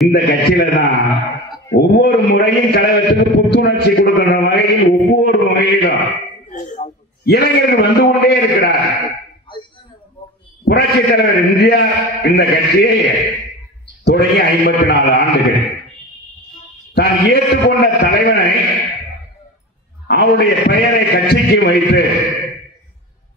இந்த கட்சியில தான் ஒவ்வொரு முறையும் கழகத்துக்கு புத்துணர்ச்சி கொடுக்கிற வகையில் ஒவ்வொரு வகையிலும் இளைஞர்கள் வந்து கொண்டே இருக்கிறார். புரட்சி தலைவர் எம்ஜிஆர் இந்த கட்சியை தொடங்கி 54 ஆண்டுகள் தான் ஏற்றுக்கொண்ட தலைவனை அவருடைய பெயரை கட்சிக்கு வைத்து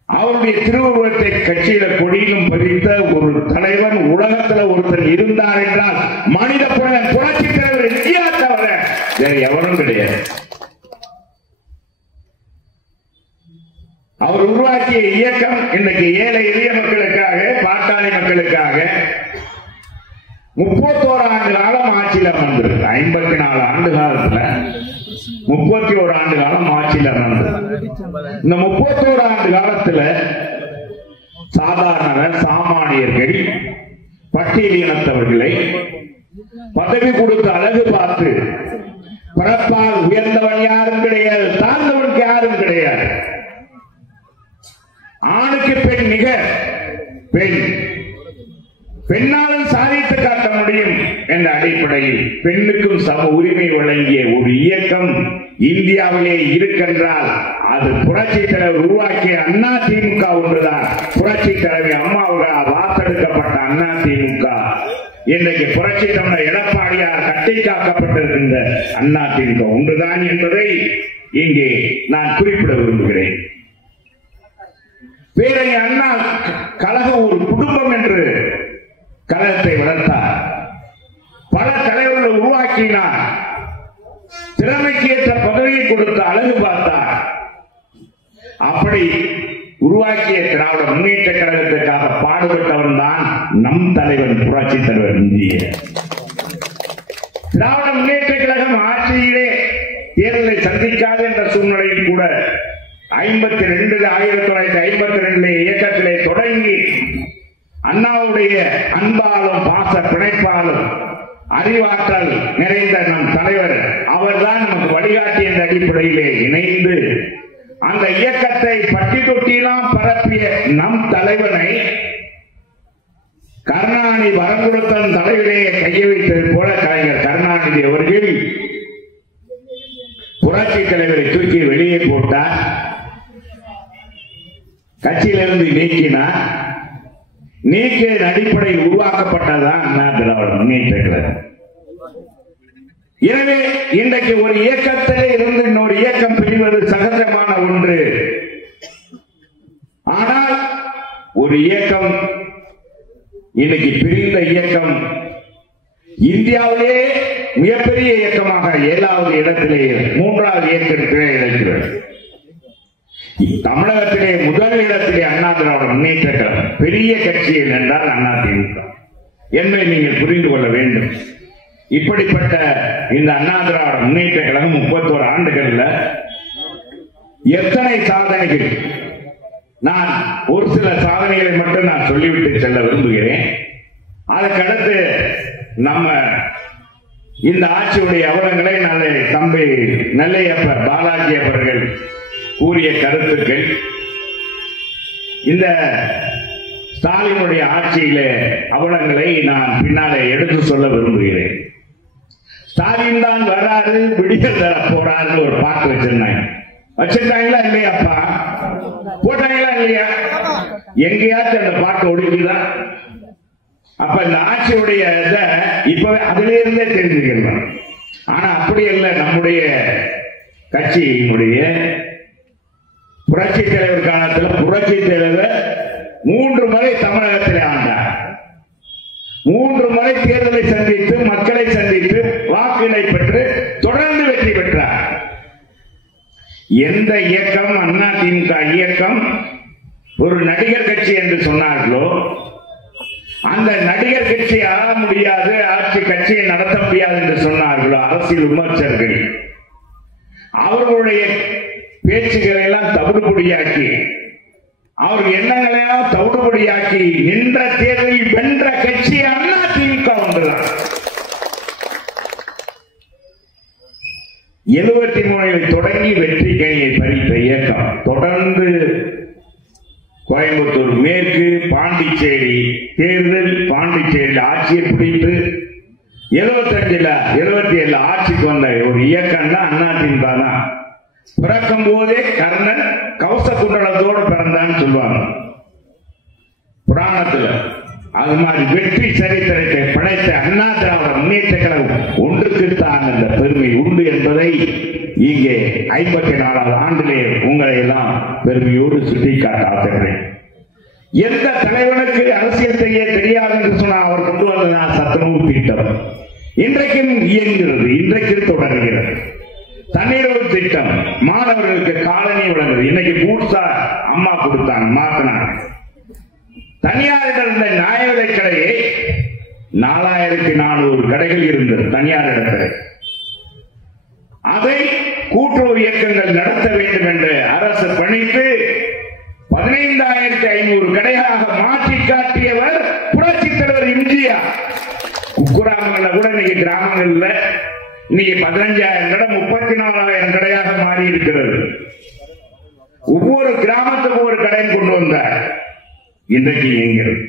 அவருடைய திருவுருவத்தை கட்சியில கொடியிலும் பதித்த ஒரு தலைவன் உலகத்தில் ஒருத்தர் இருந்தார் என்றால் மனித புரட்சி தலைவர் எம்ஜிஆர் தவிர வேற எவரும் கிடையாது. அவர் உருவாக்கிய இயக்கம் இன்றைக்கு ஏழை எளிய மக்களுக்காக, பாட்டாளி மக்களுக்காக 31 ஆண்டு காலம் ஆட்சியில் அமர்ந்திருக்கு. 54 ஆண்டு காலத்துல 31 ஆண்டு காலம் ஆட்சியில் அமர்ந்தது. இந்த 31 ஆண்டு காலத்துல சாதாரண சாமானியர்கள், பட்டியலினத்தவர்களை பதவி கொடுத்து அழகு பார்த்து பிறப்பால் உயர்ந்தவன் யாரும் கிடையாது, தாழ்ந்தவனுக்கு யாரும் கிடையாது, ஆணுக்கு பெண் நிகர், பெண்ணாலும் சாதித்து காட்ட முடியும் என்ற அடிப்படையில் பெண்ணுக்கும் சம உரிமை வழங்கிய ஒரு இயக்கம் இந்தியாவிலே இருக்கின்றால் அது புரட்சி தலைவர் உருவாக்கிய அண்ணா திமுக ஒன்றுதான். புரட்சி தலைவர் அம்மாவுக்கு வார்த்தெடுக்கப்பட்ட அண்ணா திமுக இன்றைக்கு புரட்சி தமிழர் எடப்பாடியார் கட்டி காக்கப்பட்டிருக்கின்ற அண்ணா திமுக ஒன்றுதான் என்பதை இங்கே நான் குறிப்பிட விரும்புகிறேன். பேரறிஞர் அண்ணா கழகம் ஒரு குடும்பம் என்று கழகத்தை வளர்த்தார். பல தலைவர்களை உருவாக்கினார். திறமைக்கு ஏற்ற பதவியை கொடுத்து அழகு பார்த்தார். அப்படி உருவாக்கிய திராவிட முன்னேற்ற கழகத்திற்காக பாடுபட்டவன் தான் நம் தலைவன் புரட்சி தலைவர் எம்ஜிஆர். திராவிட முன்னேற்ற கழகம் ஆட்சியிலே தேர்தலை சந்திக்காது என்ற சூழ்நிலையில் கூட 1952 இயக்கத்திலே தொடங்கி அண்ணாவுடைய அன்பாலும் பாச பிணைப்பாலும் அறிவாற்றல் நிறைந்த நம் தலைவர் அவர்தான் நமக்கு வழிகாட்டி என்ற அடிப்படையிலே இணைந்து அந்த இயக்கத்தை பட்டி தொட்டியெல்லாம் பரப்பிய நம் தலைவனை கருணாநிதி வரம் கொடுத்த தலைவரையே கையை வைத்தது போல கலைஞர் கருணாநிதி அவர்கள் புரட்சி தலைவரை தூக்கி வெளியே போட்டார், கட்சியிலிருந்து நீக்கினார். நீக்கிய அடிப்படையில் உருவாக்கப்பட்டதான் அண்ணா திராவிட முன்னேற்ற கழகம். எனவே இன்றைக்கு ஒரு இயக்கத்திலே இருந்து இன்னொரு இயக்கம் பிரிவது சகஜமான ஒன்று. ஆனால் ஒரு இயக்கம் இன்னைக்கு பிரிந்த இயக்கம் இந்தியாவிலே மிகப்பெரிய இயக்கமாக 7வது இடத்திலே 3வது இயக்கத்திலே இருக்கிறது. தமிழகத்திலே முதல் இடத்திலே அண்ணா திராவிட முன்னேற்ற கழகம் பெரிய கட்சி என்றால் அண்ணா திமுக என்பதை நீங்கள் புரிந்து கொள்ள வேண்டும். இப்படிப்பட்ட இந்த அண்ணா திராவிட முன்னேற்ற கழகம் 31 ஆண்டுகள்ல எத்தனை சாதனைகள், நான் ஒரு சில சாதனைகளை மட்டும் நான் சொல்லிவிட்டு செல்ல விரும்புகிறேன். அதற்கடுத்து நம்ம இந்த ஆட்சியுடைய அவலங்களை நாளை தம்பி நெல்லையப்பர் பாலாஜி அவர்கள் கூறிய கருத்துக்கள், இந்த ஸ்டாலினுடைய ஆட்சியிலே அவலங்களை நான் பின்னாலே எடுத்து சொல்ல விரும்புகிறேன். ஸ்டாலின் தான் வராது விடியல் தர போறாரு ஒரு பாட்டு வச்சிருந்தாங்களா இல்லையாப்பா? போட்டாங்களா இல்லையா? எங்கேயாச்சும் அந்த பாட்டு ஒடுக்குதான். அப்ப இந்த ஆட்சியுடைய இப்ப அதிலிருந்தே தெரிஞ்சுக்கலாம். ஆனா அப்படி இல்லை. நம்முடைய கட்சியினுடைய புரட்சி தலைவர் காலத்தில் புரட்சி தலைவர் 3 முறை தமிழகத்தில் ஆண்டார். 3 முறை தேர்தலை சந்தித்து மக்களை சந்தித்து வாக்குகளை பெற்று தொடர்ந்து வெற்றி பெற்றார். எந்த இயக்கம் அண்ணா திமுக இயக்கம் ஒரு நடிகர் கட்சி என்று சொன்னார்களோ அந்த நடிகர் கட்சி ஆக முடியாது, ஆட்சி கட்சியை நடத்த முடியாது என்று சொன்னார்களோ அரசியல் விமர்சகர்கள் அவர்களுடைய பேச்சுக்களை எல்லாம் தவிடுபடியாக்கி அவர்கள் எண்ணங்களையும் தவிடுபடியாக்கி நின்ற தேர்தலில் வென்ற கட்சி அண்ணா திமுக ஒன்றுதான். 73 தொடங்கி வெற்றி கையை பறித்த இயக்கம் தொடர்ந்து கோயம்புத்தூர் மேற்கு, பாண்டிச்சேரி தேர்தல், பாண்டிச்சேரியில் ஆட்சியை பிடித்து 75 77 ஆட்சிக்கு வந்த ஒரு இயக்கம் தான் அதிமுக தான். பிறக்கும் போதே கர்ணன் கவச குண்டலத்தோடு பிறந்தான்னு சொல்லுவாங்க புராணத்துல. அது மாதிரி வெற்றி சரித்திரத்தை படைத்த அண்ணா திராவிட முன்னேற்ற கழகம் ஒன்றுக்கு தான் அந்த பெருமை உண்டு என்பதை இங்கே 54வது ஆண்டிலே உங்களை எல்லாம் பெருமையோடு சுட்டிக்காட்ட ஆசைப்படுகிறேன். எந்த தலைவனுக்கு அரசியல் செய்ய தெரியாது என்று சொன்னால் அவர் கொண்டு வந்ததான் சத்துணவு திட்டம். இன்றைக்கும் இயங்குகிறது, இன்றைக்கும் தொடர்கிறது. தண்ணீர் திட்டம், மாணவர்களுக்கு காலனி வழங்குது. இன்னைக்கு பூட்ஸா அம்மா கொடுத்தாங்க, மாத்தினாங்க. தனியாரிடம் இருந்த நியாய விலை கடையை 4400 கடைகள் இருந்தது தனியார் இடத்துல. அதை கூட்டுறவு இயக்கங்கள் நடத்த வேண்டும் என்று அரசு பணித்து 15,500 கடையாக மாற்றி காட்டியவர் புரட்சித் தலைவர் எம்ஜிஆர். குக்கிராமங்கள்ல கூட இன்னைக்கு கிராமங்கள்ல இன்னைக்கு 15,000 கடை 34,000 கடையாக மாறி இருக்கிறது. ஒவ்வொரு கிராமத்துக்கும் ஒரு கடை கொண்டு வந்தார். இன்றைக்கு எங்கிறது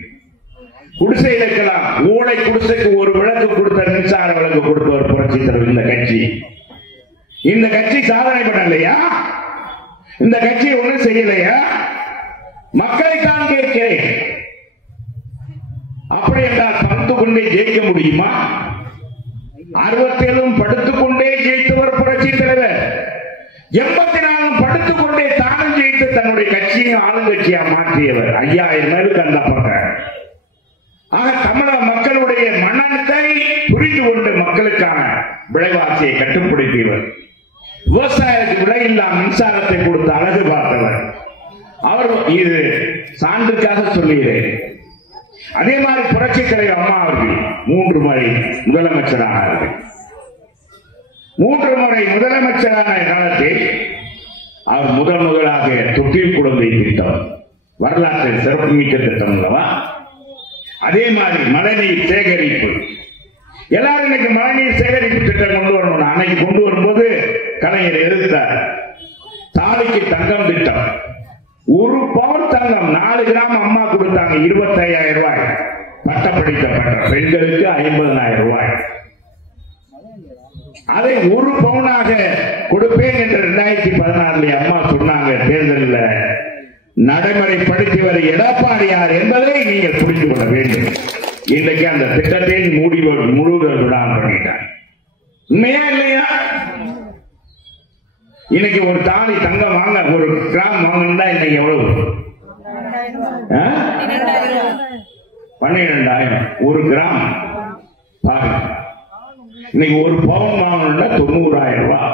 குடிசை இருக்கலாம். ஓலை குடிசைக்கு ஒரு விளக்கு கொடுத்த, மின்சார விளக்கு கொடுத்த ஒரு புரட்சித் தலைவர் இந்த கட்சி. இந்த கட்சி சாதனை பண்ணலையா? இந்த கட்சி ஒன்றும் செய்யலையா? மக்களை தான் கேட்கிறேன். அப்படி என்றால் படுத்துக் கொண்டே ஜெயிக்க முடியுமா? 67 படுத்துக் கொண்டே ஜெயித்தவர் புரட்சித் தலைவர். 84 படுத்துக் கொண்டே தானும் ஜெயித்து தன்னுடைய கட்சியும் ஆளுங்கட்சியா மாற்றியவர் 5000 பேருக்கு அந்த பக்கம். ஆக தமிழக மக்களுடைய மனத்தை புரிந்து கொண்டு மக்களுக்கான விலைவாசியை கட்டுப்படுத்தியவர். விவசாயத்துக்கு விலையில்லா மின்சாரத்தை கொடுத்து அழகு பார்த்தவர் அவர். இது சான்றுக்காக சொல்லுகிறேன். அதே மாதிரி புரட்சித் தலைவர் அம்மா அவர்கள் 3 முறை முதலமைச்சரானார்கள். 3 முறை முதலமைச்சரான காலத்தில் அவர் முதலாக தொட்டில் குழந்தை திட்டம், வரலாற்றில் சிறப்புமிக்க திட்டம் அல்லவா? அதே மாதிரி மழைநீர் சேகரிப்பு. எல்லாரும் இன்னைக்கு மழைநீர் சேகரிப்பு திட்டம் கொண்டு வரணும். அன்னைக்கு கொண்டு வரும்போது கலைஞர் எதிர்த்தார். தாலிக்கு தங்கம் திட்டம், 1 பவுன் தங்கம் 4 கிராம் அம்மா கொடுத்தாங்க. 25,000 ரூபாய். பட்டப்படித்த பெண்களுக்கு 50,000 ரூபாய். அதை 1 பவுனாக கொடுப்பேன் என்று 2016 அம்மா சொன்னாங்க. தேர்தலில் நடைமுறைப்படுத்தியவர் எடப்பாடியார் என்பதை நீங்கள் புரிந்து கொள்ள வேண்டும். இன்றைக்கு அந்த திட்டத்தை முழுவதும் பண்ணிட்டார். உண்மையா இல்லையா? இன்னைக்கு ஒரு தாலி தங்கம் வாங்க, 1 கிராம் வாங்கினா இன்னைக்கு எவ்வளவு? 12,000 1 கிராம். பாருங்க, இன்னைக்கு 1 பவுன் வாங்கணும்னா 90,000 ரூபாய்,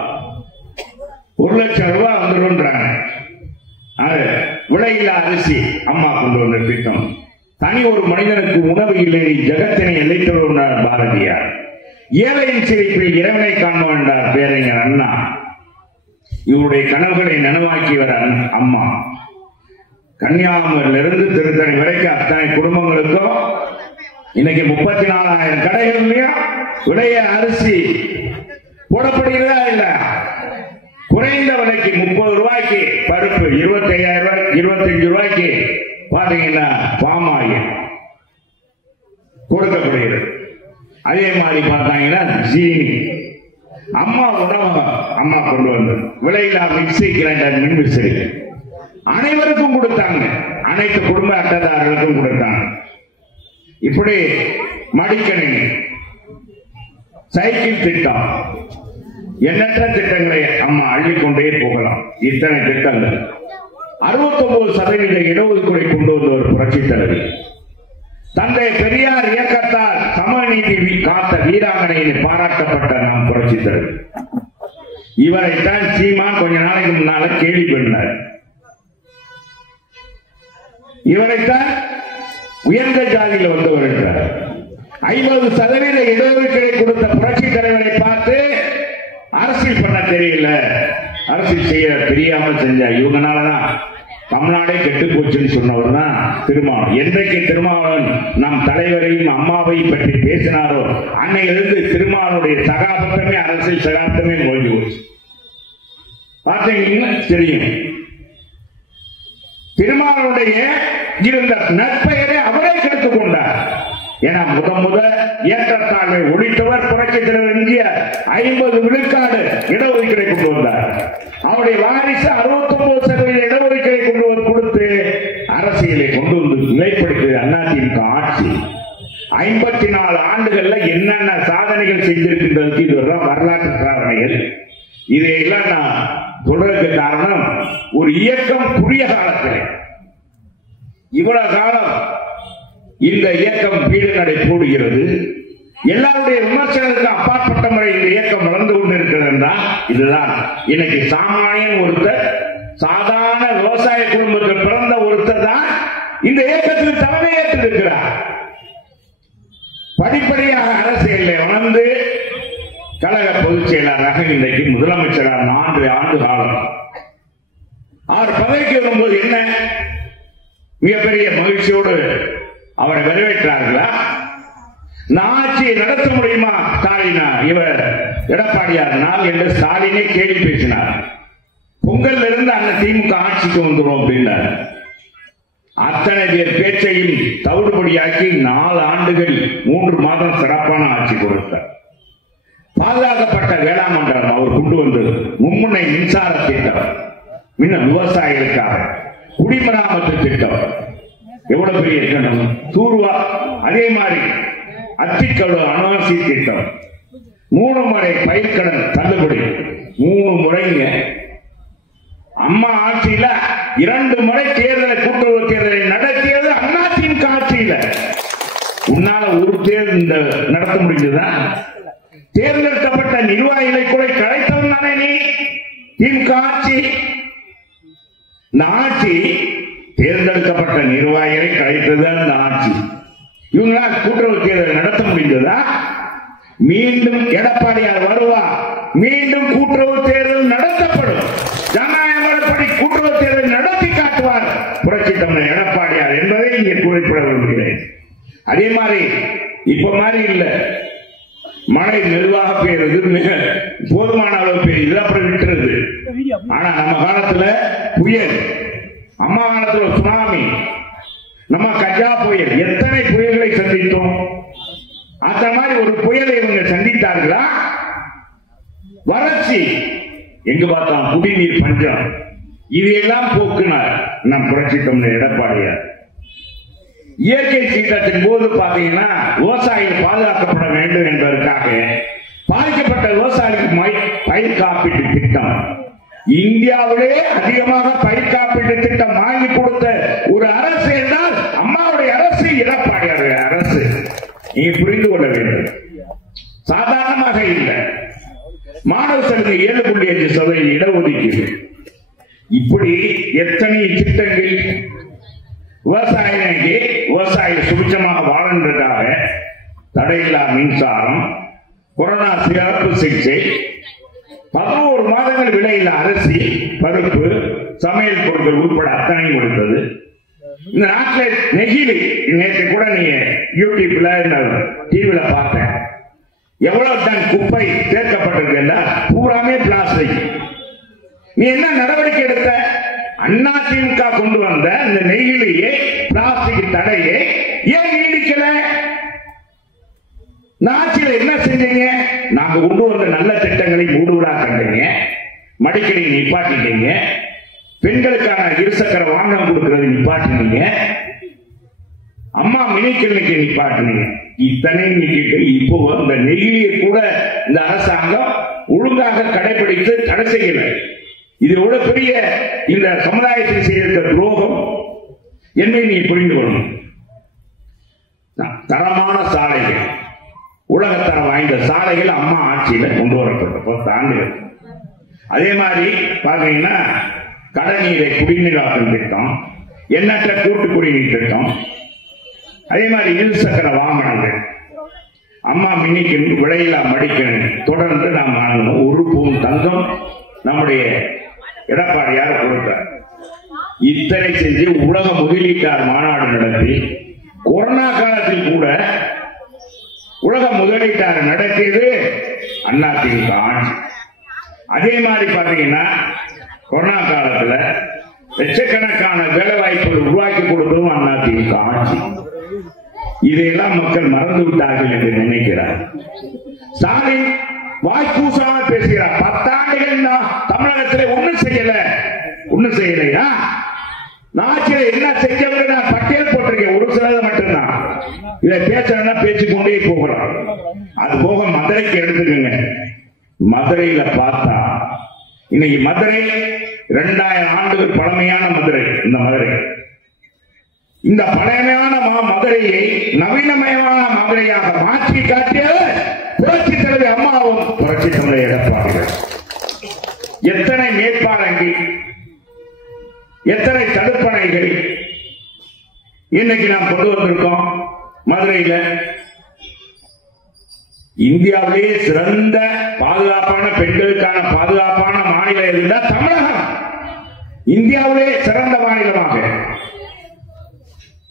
1 லட்சம் ரூபாய் வந்துடும்ன்றாங்க. விலையில்லா அரிசி அம்மா கொண்டு வந்த திட்டம். தனி ஒரு மனிதனுக்கு உணவு இல்லை, ஜகத்தினை எல்லைத்தொடர் பாரதியார். ஏழையின் சிரிப்பில் இறைவனை காண்போம் என்றார் பேரறிஞர் அண்ணா. இவருடைய கனவுகளை நனவாக்கியவர் அம்மா. கன்னியாகுமரியிலிருந்து திருத்தணி வரைக்கும் அத்தனை குடும்பங்களுக்கும் இன்னைக்கு 34,000 கடைகள்லயும் விலைய அரிசி போடப்படுகிறதா இல்ல? குறைந்த விலைக்கு 30 ரூபாய்க்கு பருப்பு, 25,000 ரூபாய் 25 ரூபாய்க்கு பாத்தீங்கன்னா பாமாயில் கொடுக்கப்படுகிறது. அதே மாதிரி பார்த்தாங்கன்னா ஜீனி. அம்மா உணவகம் அம்மா கொண்டு வந்தது. விலையில்லா மிக்சி கிரைண்டர், மின் விசிறி அனைவருக்கும் கொடுத்தாங்க. அனைத்து குடும்ப அட்டைதாரர்களுக்கும் கொடுத்தாங்க. இப்படி மடிக்கணினி, சைக்கிள் திட்டம், எண்ணற்ற திட்டங்களை அம்மா அள்ளிக்கொண்டே போகலாம். இத்தனை திட்டங்கள். 69% இடஒதுக்கீடை கொண்டு வந்த ஒரு புரட்சி தலைவி. தந்தை பெரியார் இயக்கத்தால் சமநீதி காத்த வீராங்கனை பாராட்டப்பட்ட நாம் புரட்சி தலைவி. இவரைத்தான் சீமான் கொஞ்ச நாளைக்கு முன்னால கேள்வி பண்ணார். இவரைத்தான் உயர்ந்த ஜாதியில் வந்தவர் என்றார். 50% இடஒதுக்கீடை கொடுத்த புரட்சி தலைவரை பார்த்து அரசியல் பண்ண தெரியல, அரசியல் செய்ய தெரியாமல் செஞ்ச இவங்கனாலதான் தமிழ்நாடே கெட்டு போச்சுன்னு சொன்னவர் தான் திருமாவளவன். என்றைக்கு திருமாவளவன் நம் தலைவரையும் அம்மாவையும் பற்றி பேசினாரோ அன்னையிலிருந்து திருமாவளவனுடைய சகாப்தமே, அரசியல் சகாப்தமே முடிஞ்சு போச்சு. பார்த்தீங்கன்னா தெரியும். திருமாவளவனுடைய இருந்த நற்பெயரை அவரே கெடுத்துக் கொண்டார். ஏன்னா முத ஏற்றத்தாழ்வை ஒழித்தவர் புரட்சி தலைவர் எம்ஜிஆர் 50 விழுக்காடு இடஒதுக்கீடை கொண்டு வந்தார். அவருடைய வாரிசு 69% இடஒதுக்கீடை கொண்டு கொடுத்து அரசியலை கொண்டு வந்து நிலைப்படுத்தியது அதிமுக ஆட்சி. 54 ஆண்டுகள்ல என்னென்ன சாதனைகள் செஞ்சிருக்கின்றதுக்கு இதுவரை வரலாற்று சாதனைகள். இதையெல்லாம் நான் சொல்றதுக்கு காரணம், ஒரு இயக்கம் குறுகிய காலத்தில் இவ்வளவு காலம் இந்த இயக்கம் வீடு நடை போடுகிறது. எல்லாருடைய விமர்சனத்துக்கு அப்பாற்பட்ட முறை இந்த இயக்கம் வளர்ந்து கொண்டிருக்கிறது என்றால் இதுதான். இன்னைக்கு சாமானியன் ஒருத்தர், சாதாரண விவசாய குடும்பத்தில் பிறந்த ஒருத்தர் தான் இந்த இயக்கத்தில் தலைமையேற்றிருக்கிறார். படிப்படியாக அரசியலில் வளர்ந்து கழக பொதுச் செயலாளராக இன்றைக்கு முதலமைச்சராக 4 ஆண்டு காலம் அவர் பதவிக்கு வரும்போது என்ன மிகப்பெரிய மகிழ்ச்சியோடு அவரை வரவேற்றார்களா? ஆட்சியை நடத்த முடியுமா ஸ்டாலினா, இவர் எடப்பாடியார் என்று ஸ்டாலினே கேள்வி பேசினார். பொங்கல் இருந்து அந்த திமுக ஆட்சிக்கு வந்துடும் அப்படின்னார். அத்தனை பேர் பேச்சையும் தவிடுபடியாக்கி 4 ஆண்டுகள் 3 மாதம் சிறப்பான ஆட்சி கொடுத்தார். பாதுகாக்கப்பட்ட வேளாண் மண்டலம் அவர் கொண்டு வந்தது. மும்முனை மின்சார திட்டம், விவசாயிகளுக்காக குடிமராமத்து திட்டம், எவ்வளவு பெரிய திட்டம். தூர்வா, அதே மாதிரி அத்திக்கடு அனாசி திட்டம், 3 முறை பயிர்க்கடன் தள்ளுபடி, 3 முறைங்க. அம்மா ஆட்சியில 2 முறை தேர்தலை, கூட்டுறவு தேர்தலை நடத்தியது அதிமுக ஆட்சியில. உன்னால ஒரு தேர்தல் நடத்த முடிஞ்சதா? தேர்ந்தெடுக்கப்பட்ட நிர்வாகிகளை கூட கலைத்தவன் தானே நீ. திமுக ஆட்சி, இந்த ஆட்சி தேர்ந்தெடுக்கப்பட்ட நிர்வாகிகளை கலைத்தது அந்த ஆட்சி. இவங்களால் கூட்டுறவு தேர்தல் நடத்த முடிந்ததா? மீண்டும் எடப்பாடியார் வருவா, மீண்டும் கூட்டுறவு தேர்தல் நடத்தப்படும். ஜனநாயகப்படி கூட்டுறவு தேர்தல் நடத்தி காட்டுவார் புரட்சி தமிழர் எடப்பாடியார் என்பதை இங்கே குறிப்பிட விரும்புகிறேன். அதே மாதிரி இப்ப மாதிரி இல்ல, மழை மெதுவாக பெய்யுறது, மிக போதுமான அளவு பெய்யுது, அப்புறம் விட்டுறது. ஆனா நம்ம காலத்துல புயல், அம்மா காலத்துல சுனாமி, நம்ம கஜா புயல், எத்தனை புயல்களை சந்தித்தோம். அந்த மாதிரி ஒரு புயலை இவங்க சந்தித்தார்களா? வறட்சி, எங்க பார்த்தாலும் குடிநீர் பஞ்சம், இதையெல்லாம் போக்குனார் நம் புரட்சி தமிழர் எடப்பாடியார். இயற்கை சீற்றத்தின் போது பாத்தீங்கன்னா விவசாயிகள் பாதுகாக்கப்பட வேண்டும் என்பதற்காக பாதிக்கப்பட்ட விவசாயிகளுக்கு பயிர் காப்பீட்டு திட்டம், இந்தியாவிலே அதிகமாக பயிர் காப்பீட்டு திட்டம் வாங்கி கொடுத்த ஒரு அரசு என்றால் அம்மாவுடைய அரசு, எடப்பாடியாருடைய அரசு. நீங்க புரிந்து கொள்ள வேண்டும். சாதாரணமாக இல்லை. மாணவ செல்வி 7.5% இடஒதுக்கீடு, இப்படி எத்தனை திட்டங்கள். விவசாயிகள் சுபிட்சமாக வாழ்கின்றதாக தடையில்லா மின்சாரம், கொரோனா சிறப்பு சிகிச்சை, 11 மாதங்கள் விலையில்லா அரிசி, பருப்பு, சமையல் பொருட்கள் உட்பட அத்தனை கொடுத்தது. இந்த நாட்டில் நெகிழி, நேற்று கூட நீங்க யூடியூப்ல டிவில பார்த்தேன், எவ்வளவு டன் குப்பை சேர்க்கப்பட்டிருக்கு, பூராமே பிளாஸ்டிக். நீ என்ன நடவடிக்கை எடுத்த? அதிமுக கொண்டு வந்த இந்த நெகிழியை, பிளாஸ்டிக் தடையை ஏன் நீடிக்கல? ஆட்சியில என்ன செஞ்சீங்க? நாங்க கொண்டு வந்த நல்ல திட்டங்களை மூடுவிடா கண்டீங்க, மடிக்கடி நிப்பாட்டிட்டீங்க, பெண்களுக்கான இருசக்கர வாகனம் கொடுக்கிறது நிப்பாட்டினீங்க, அம்மா மினி கிளினிக்கு நிப்பாட்டினீங்க. இத்தனை நீக்கிட்டு இப்போ இந்த நெகிழியை கூட இந்த அரசாங்கம் ஒழுங்காக கடைபிடித்து தடை செய்யல. இது எவ்வளவு பெரிய இந்த சமுதாயத்தை செய்த துரோகம் என்பதை நீ புரிந்து கொள்ளணும். தரமான சாலைகள், உலகத்தரம் வாய்ந்த சாலைகள் அம்மா ஆட்சியில கொண்டு வரப்பட்ட. அதே மாதிரி பாத்தீங்கன்னா கடநீரை குடிநீராக்கும் திட்டம், எண்ணற்ற கூட்டு குடிநீர் திட்டம், அதே மாதிரி இருசக்கர வாகனங்கள், அம்மா மின்னிக்கு விலையில்லா மடிக்கணும் தொடர்ந்து நாம் வாங்கணும். 1 பவுன் தங்கம் நம்முடைய எடப்பாடியார் கொடுத்தார். இத்தனை செஞ்சு உலக முதலீட்டார் மாநாடு நடத்தி, கொரோனா காலத்தில் கூட உலக முதலீட்டார் நடத்தியது அதிமுக ஆட்சி. அதே மாதிரி பாத்தீங்கன்னா கொரோனா காலத்துல லட்சக்கணக்கான வேலை வாய்ப்புகள் உருவாக்கி கொடுத்ததும் அதிமுக ஆட்சி. இதையெல்லாம் மக்கள் மறந்து விட்டார்கள் என்று நினைக்கிறார். ஸ்டாலின் வாய்க்கூசாம பேசுகிறார். 10 ஆண்டுகள் தமிழகத்தில் ஒண்ணும் செய்யலையா? நாட்டில் என்ன செஞ்சவர்கள் நான் பட்டியல் போட்டிருக்கேன், ஒரு சிலது மட்டும்தான். இதை பேசணும்னா பேசிக்கொண்டே போகிறோம். அது போக மதுரைக்கு எடுத்துக்கோங்க. மதுரையில பார்த்தா இன்னைக்கு மதுரை 2000 ஆண்டுகள் பழமையான மதுரை. இந்த பழமையான மதுரையை நவீனமயமான மதுரையாக மாற்றி காட்டியவர் புரட்சி தலைவி அம்மாவும் புரட்சி தலைவர் எடப்பாடிகள். எத்தனை மேற்பாலங்கள், எத்தனை தடுப்பணைகள் இன்னைக்கு நாம் கொண்டு வந்திருக்கோம் மதுரையில. இந்தியாவிலேயே சிறந்த பாதுகாப்பான பெண்களுக்கான பாதுகாப்பான மாநிலம் இருந்தால் தமிழகம். இந்தியாவிலே சிறந்த மாநிலமாக,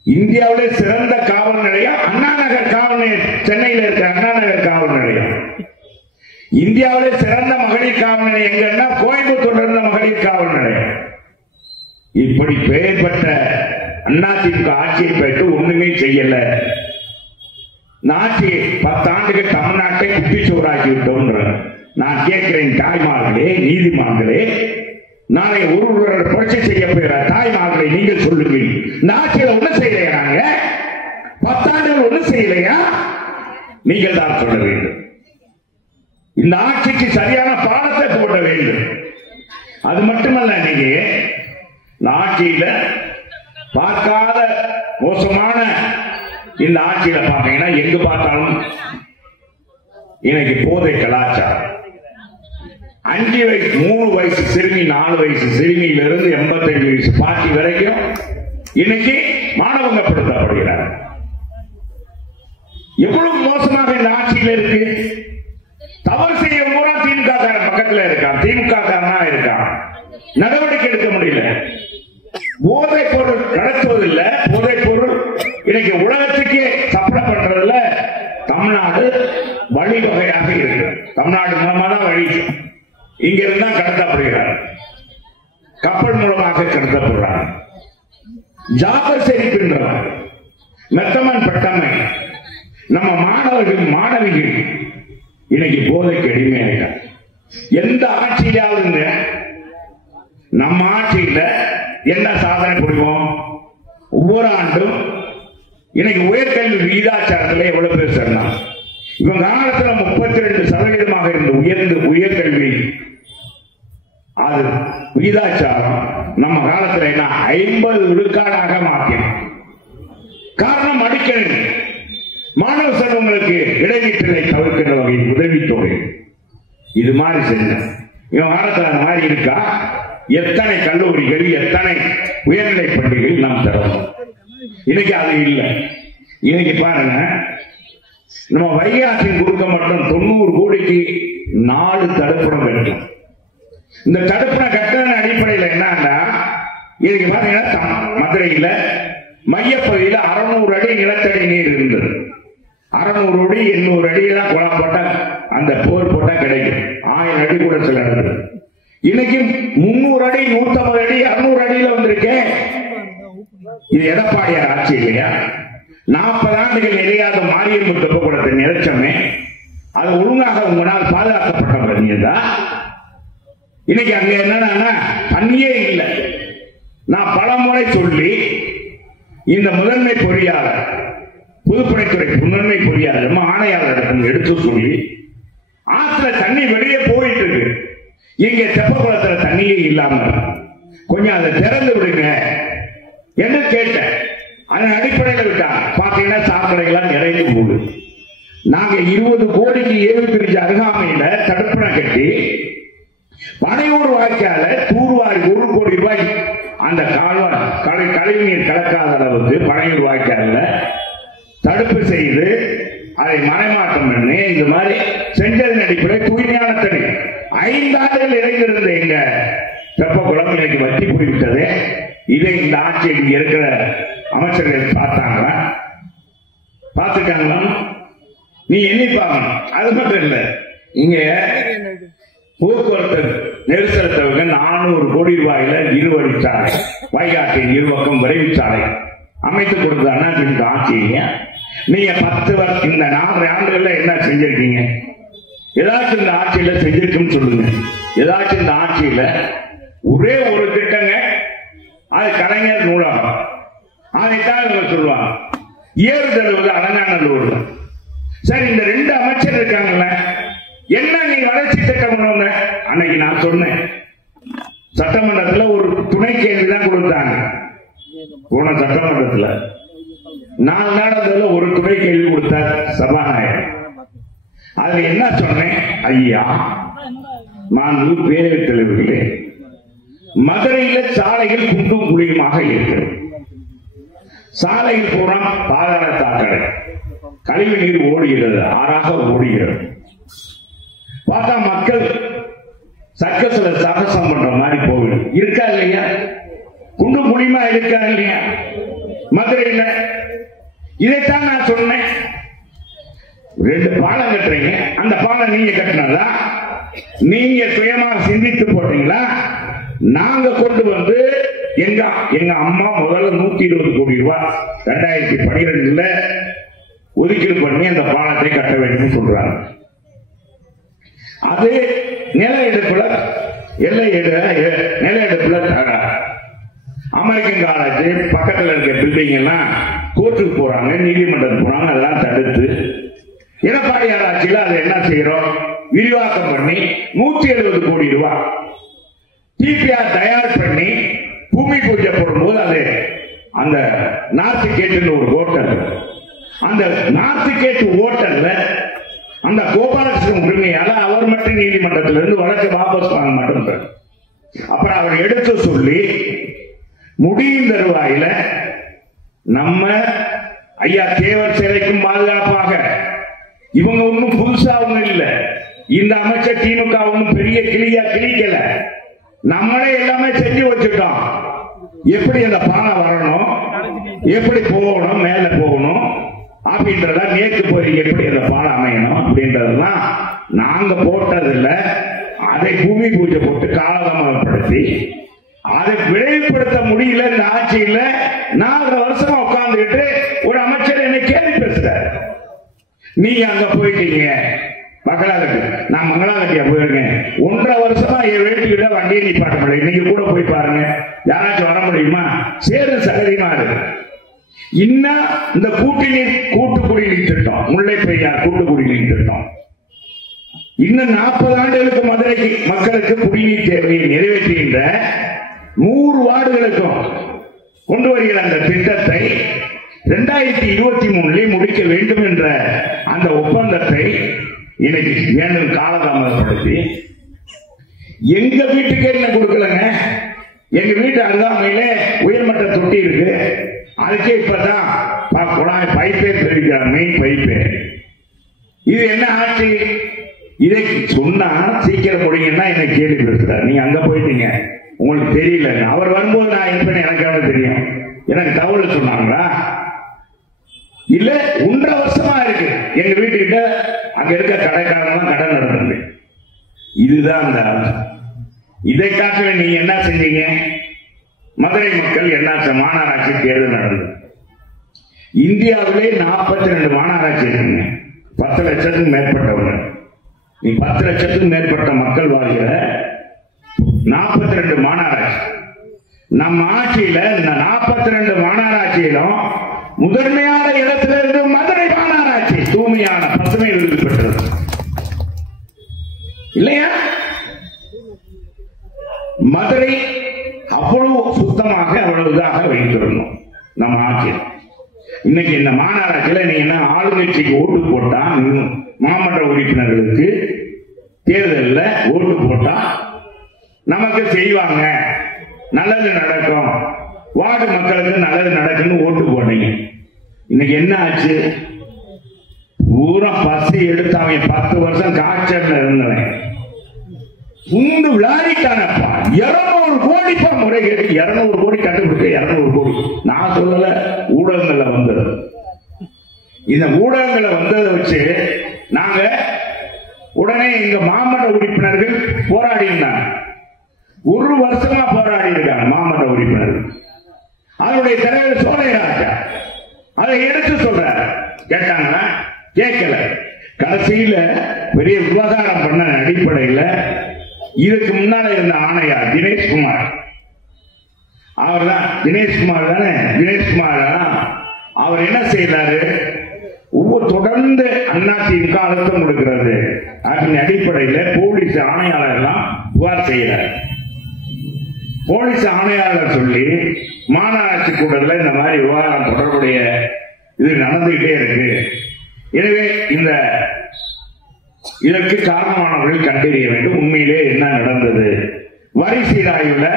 இந்தியாவிலே சிறந்த காவல் நிலையம் அண்ணா நகர் காவல் நிலையம், சென்னையில் இருக்க அண்ணா நகர் காவல் நிலையம். இந்தியாவிலே சிறந்த மகளிர் காவல் நிலையம் எங்கன்னா கோயம்புத்தூர்ல இருந்த மகளிர் காவல் நிலையம். இப்படி பெயர் பெற்ற அதிமுக ஆட்சியை பெற்று ஒண்ணுமே செய்யல. நாட்டை 10 ஆண்டுகள் தமிழ்நாட்டை குட்டிச்சோறாக்கி விட்டோம். நான் கேட்கிறேன், தாய்மார்களே, நீதிமான்களே, நாளை ஒருவர் புரட்சி செய்ய போகிற தாய்மார்களை நீங்கள் சொல்லுங்கள். இந்த ஆட்சியில் ஒன்றும் செய்யலையா? நாங்க 10 ஆண்டுகள் ஒன்றும் செய்யலையா? நீங்கள் தான் சொல்ல வேண்டும். இந்த ஆட்சிக்கு சரியான பாடத்தை போட வேண்டும். அது மட்டுமல்ல, நீங்க ஆட்சியில பார்க்காத மோசமான இந்த ஆட்சியில பாத்தீங்கன்னா எங்க பார்த்தாலும் இன்னைக்கு போதை கலாச்சாரம். 5 வயசு 3 வயசு சிறுமி, 4 வயசு சிறுமியிலிருந்து 85 வயசு பாட்டி வரைக்கும் இன்னைக்கு மாணவங்கப்படுத்தப்படுகிறார். எவ்வளவு மோசமாக இந்த ஆட்சியில் இருக்கு. தவறு செய்ய பூரா திமுக பக்கத்தில் இருக்கான், திமுக இருக்கான், நடவடிக்கை எடுக்க முடியல. போதைப் பொருள் கடத்துவதில்ல, போதைப் பொருள் இன்னைக்கு உலகத்துக்கே சப்ளை பண்றதுல தமிழ்நாடு வழிவகையாக இருக்கு. தமிழ்நாடு மூலமா தான் வழி. இங்க இருந்தா கடத்தப்படுகிறார், கப்பல் மூலமாக கடத்தப்படுறாங்க. ஜாபர் செழிக்கின்றனர், மெத்தமன் பட்டமை. நம்ம மாணவர்கள் மாணவிகள் இன்னைக்கு போதைக்கு அடிமையாயிட்டாங்க. எந்த ஆட்சியிலாவது நம்ம ஆட்சியில என்ன சாதனை புரிவோம்? ஒவ்வொரு ஆண்டும் இன்னைக்கு உயர்கல்வி விகிதாச்சாரத்தில் எவ்வளவு பேர் சொன்னாங்க. இவங்க காலத்தில் 32% இருந்த உயர்கல்வி அது விகிதாச்சாரம் நம்ம காலத்தில் என்ன 50 விழுக்காடாக மாற்றணும். காரணம் அடிக்கணும். மாணவ செல்வங்களுக்கு இடைநீற்றலை தவிர்க்கின்ற வகையில் உதவித்தொகை இது மாதிரி செஞ்ச இவன் காலத்தில் அந்த மாதிரி இருக்கா? எத்தனை கல்லூரிகள், எத்தனை உயர்நிலை பள்ளிகள் நாம் தரோம். இன்னைக்கு அது இல்லை. இன்னைக்கு பாருங்க, நம்ம வைகை ஆற்றின் குறுக்க மட்டும் 90 கோடிக்கு 4 தடுப்பணம் கட்டணும். இந்த தடுப்பணை கட்டண அடிப்படையில் என்னன்னா, இன்னைக்கு பாத்தீங்கன்னா மதுரையில மையப்பகுதியில் 600 அடி நிலத்தடி நீர் இருந்தது. 600 அடி 800 அடியெல்லாம் குளம் போட்டா, அந்த போர் போட்டா கிடைக்கும். 1000 அடி கூட சில இடத்துல. இன்னைக்கு 300 அடி 150 அடி 200 அடியில வந்திருக்கேன். இது எடப்பாடியார் ஆட்சி இல்லையா? 40 ஆண்டுகள் எரியாத மாரியம்மன் தெப்பக்குளத்தை நிறைச்சமே, அது ஒழுங்காக உங்களால் பாதுகாக்கப்பட்ட பிரதியதா? இன்னைக்கு அங்க என்னன்னா தண்ணியே இல்லை. நான் பல முறை சொல்லி இந்த முதன்மை பொறியாளர், பொதுப்பணித்துறை முதன்மை பொறியாளர் ஆணையாளர் எடுத்து சொல்லி, ஆற்றுல தண்ணி வெளியே போயிட்டு இருக்கு, இங்க தெப்பக்குளத்துல தண்ணியே இல்லாம கொஞ்சம் அதை திறந்து விடுங்க என்று கேட்டேன். அதன் அடிப்படையில் விட்டாங்க. பாத்தீங்கன்னா சாக்கடைகள்லாம் நிறைந்து போகுது. நாங்க 20 கோடிக்கு ஏழுபிரிஞ்ச அருகாமையில தடுப்பணை கட்டி பனையூர் வாய்க்கால தூர்வாரி 1 கோடி ரூபாய் அந்த கழிவுநீர் கலக்காத அளவுக்கு பனையூர் வாய்க்கால தடுப்பு செய்து அதை மறைமாற்றம் பண்ணி இந்த மாதிரி செஞ்சதன் அடிப்படை தூய்மையான தண்ணி 5 ஆண்டுகள் இறைந்திருந்த எங்க தெப்பக்குளம் இன்னைக்கு வற்றி போய்விட்டது. இதை இந்த ஆட்சி இங்க இருக்கிற அமைச்சர்கள் பார்த்தாங்களா? பார்த்துட்டாங்களா? நீ எண்ணி பார்க்கணும். அது மட்டும் இல்ல, இங்க போக்குவரத்து நெரிசல் தவிர 400 கோடி ரூபாயில 2 வழிச்சாலை, வைகாட்டின் இருபக்கம் விரைவு சாலை அமைத்துக் கொடுத்த அதிமுக ஆட்சி நீங்க 10 வருஷம் இந்த 4 ஆண்டுகள்ல என்ன செஞ்சிருக்கீங்க? ஏதாச்சும் இந்த ஆட்சியில செஞ்சிருக்குன்னு சொல்லுங்க. ஏதாச்சும் இந்த ஆட்சியில ஒரே ஒரு திட்டங்க, அது கலைஞர் நூலகம். அதைத்தான் இவங்க சொல்லுவாங்க. ஏறுதழுவது அலங்காநல்லூர். சரி, இந்த 2 அமைச்சர் இருக்காங்கல்ல, என்ன நீ வளர்ச்சி திட்டம் கொண்டு வந்த? அன்னைக்கு நான் சொன்னேன், சட்டமன்றத்தில் ஒரு துணை கேள்வி தான் கொடுத்தாங்க. போன சட்டமன்றத்தில் 4 நாள் ஒரு துணை கேள்வி கொடுத்தார் சபாநாயகர். அதுல என்ன சொன்னேன்? ஐயா, மாண்பு பேரவைத் தலைவர்களே, மதுரையில சாலைகள் குண்டும் குழியுமாக இருக்கிறது. சாலையில் பூரா பாதாள சாக்கடை, கழிவு நீர் ஓடுகிறது, ஆறாக ஓடுகிறது. பார்த்தா மக்கள் சர்க்கஸ்ல சாகசம் பண்ற மாதிரி போகுது. இருக்கா இல்லையா? குண்டு குழியுமா இருக்கா இல்லையா மதுரையில? இதைத்தான் நான் சொன்னேன். 2 பாலம் கட்டுறீங்க, அந்த பாலம் நீங்க கட்டினதா? நீங்க சுயமா சிந்தித்து போட்டீங்களா? நாங்க கொண்டு வந்து எங்க அம்மா முதல்ல 120 கோடி ரூபாய் 2012 ஒதுக்கீடு பண்ணி அந்த பாலத்தை கட்ட வேண்டும் சொல்றாங்க. அது நில எடுப்புல அமெரிக்கன் காலேஜ் பக்கத்தில் இருக்க பில்டிங் எல்லாம் கோர்ட்டுக்கு போறாங்க, நீதிமன்றத்துக்கு போறாங்க. அதெல்லாம் தடுத்து எடப்பாடியார் ஆட்சியில் அதை என்ன செய்யறோம்? விரிவாக்கம் பண்ணி 170 கோடி ரூபாய் டிபிஆர் தயார் பண்ணி பூமி பூஜை போடும்போது அது அந்த நார்த் கேட் ஒரு ஹோட்டல், அந்த நார்த் கேட் ஹோட்டல்ல அந்த கோபாலகிருஷ்ணன் உரிமையால அவர் மட்டும் நீதிமன்றத்திலிருந்து வழக்கு வாபஸ் வாங்க மாட்டேன். அப்புறம் அவர் எடுத்து சொல்லி முடியும் தருவாயில நம்ம ஐயா தேவர் சிலைக்கும் பாதுகாப்பாக இவங்க ஒன்னும் புதுசா ஒண்ணும் இல்ல. இந்த அமைச்சர் திமுக ஒன்னும் பெரிய கிளியா கிளிக்கல, நம்மளே எல்லாமே செஞ்சு வச்சுட்டோம். எப்படி அந்த பாலம் வரணும், எப்படி போகணும், மேல போகணும் அப்படின்றத நேற்று போய் எப்படி அந்த பாலம் அமையணும் அப்படின்றதெல்லாம் நாங்க போட்டதில்ல. அதை பூமி பூஜை போட்டு காலதாமதப்படுத்தி அதை விரைவுபடுத்த முடியல. இந்த ஆட்சியில் 4 வருஷமா உட்கார்ந்துட்டு ஒரு அமைச்சர் என்னை கேள்வி பேசுறாரு. நீங்க அங்க போயிட்டீங்க மங்களாகட்டி, நான் மங்களாகட்டியா போயிருக்கேன். 1.5 வருஷமா என் வீட்டுக்கிட்ட வண்டியை நிப்பாட்ட முடியல. இன்னைக்கு கூட போய் பாருங்க, யாராச்சும் வர முடியுமா? சேரும் சகதியமா இருக்கு. இன்னும் இந்த கூட்டு குடிநீர் திட்டம், முல்லை பெரியார் கூட்டு குடிநீர் திட்டம் இன்னும் 40 ஆண்டுகளுக்கு மதுரை மக்களுக்கு குடிநீர் தேவையை நிறைவேற்றுகின்ற 100 வார்டுகளுக்கும் கொண்டு வருகிற அந்த திட்டத்தை 2023 முடிக்க வேண்டும் என்ற அந்த ஒப்பந்தத்தை இன்னைக்கு வேண்டும் காலதாமதப்படுத்தி எங்க வீட்டுக்கே என்ன கொடுக்கலங்க. எங்க வீட்டு அருகாமையில உயர்மட்ட தொட்டி இருக்கு, அதுக்கே இப்பதான் குழாய் பைப்பே தெரிவிக்கிறார், மெயின் பைப்பே. இது என்ன ஆட்சி? இதை சொன்னா சீக்கிரம் முடியுங்கன்னா என்ன கேள்வி பேசுறாரு. நீங்க அங்க போயிட்டீங்க, உங்களுக்கு தெரியல. அவர் வரும்போது நான் இருப்பேன்னு எனக்கு தெரியும். எனக்கு தகவல் சொன்னாங்களா? இல்ல 1.5 வருஷமா இருக்கு எங்க வீட்டுக்கிட்ட அங்க இருக்க கடைக்காரங்க கடன் நடத்துறது. இதுதான் அந்த இதை காட்டுல நீங்க என்ன செஞ்சீங்க? மதுரை மக்கள் என்ன மாநகராட்சி தேர்தல் நடந்தது. இந்தியாவிலே 42 மாநகராட்சி இருக்குங்க. 10 லட்சத்துக்கும் மேற்பட்டவங்க. நீ 10 லட்சத்துக்கும் மேற்பட்ட மக்கள் வாழ்கிற 42 மாநகராட்சி. நம்ம ஆட்சியில இந்த 42 மாநகராட்சியிலும் முதன்மையான இடத்துல இருந்து மதுரை மாநகராட்சி தூய்மையான பசுமை விருது பெற்றது இல்லையா? மதுரை அவ்வளவு சுத்தமாக அவ்வளவுதாக வைத்திருந்தோம் நம்ம ஆட்சியில். இன்னைக்கு இந்த மாநகராட்சியில நீங்க என்ன ஆளுங்கட்சிக்கு ஓட்டு போட்டா, மாமன்ற உறுப்பினர்களுக்கு தேர்தலில் ஓட்டு போட்டா நமக்கு செய்வாங்க, நல்லது நடக்கும், வார்டு மக்களுக்கு நல்லது நடக்குன்னு ஓட்டு போட்டீங்க. இன்னைக்கு என்ன ஆச்சு? பூரா பசி எடுத்து அவன் 10 வருஷம் காய்ச்சல் இருந்தவன் உண்டு விளையாடிட்டானப்பா. 200 கோடிப்பா முறைகேடு. 200 கோடி கண்டுபிடிக்க 200 கோடி. நான் சொல்லல, ஊடகங்கள்ல வந்தது. இந்த ஊடகங்களை வந்ததை வச்சு நாங்க உடனே எங்க மாமன்ற உறுப்பினர்கள் போராடி இருந்தாங்க. 1 வருஷமா போராடி இருக்காங்க மாமன்ற உறுப்பினர்கள். அதனுடைய தலைவர் சோலைராஜா அதை எடுத்து சொல்றார். கேட்டாங்களா? கேட்கல. கடைசியில பெரிய விவகாரம் பண்ண அடிப்படையில் இதுக்கு முன்னால இருந்த ஆணையார் தினேஷ்குமார், அவர் தான் தினேஷ்குமார் தானே, தினேஷ்குமார் அவர் என்ன செய்தாரு, தொடர்ந்து அதிமுக அழுத்தம் கொடுக்கிறது அதன் அடிப்படையில் போலீஸ் ஆணையாளர் எல்லாம் புகார் செய்யறார். போலீஸ் ஆணையாளர் சொல்லி மாநகராட்சி கூட்டத்தில் இந்த மாதிரி விவகாரம் தொடர்புடைய இது நடந்துகிட்டே இருக்கு, எனவே இதற்கு காரணமானவர்கள் கண்டறிய வேண்டும், உண்மையிலே என்ன நடந்தது. வரி சீராய்வுல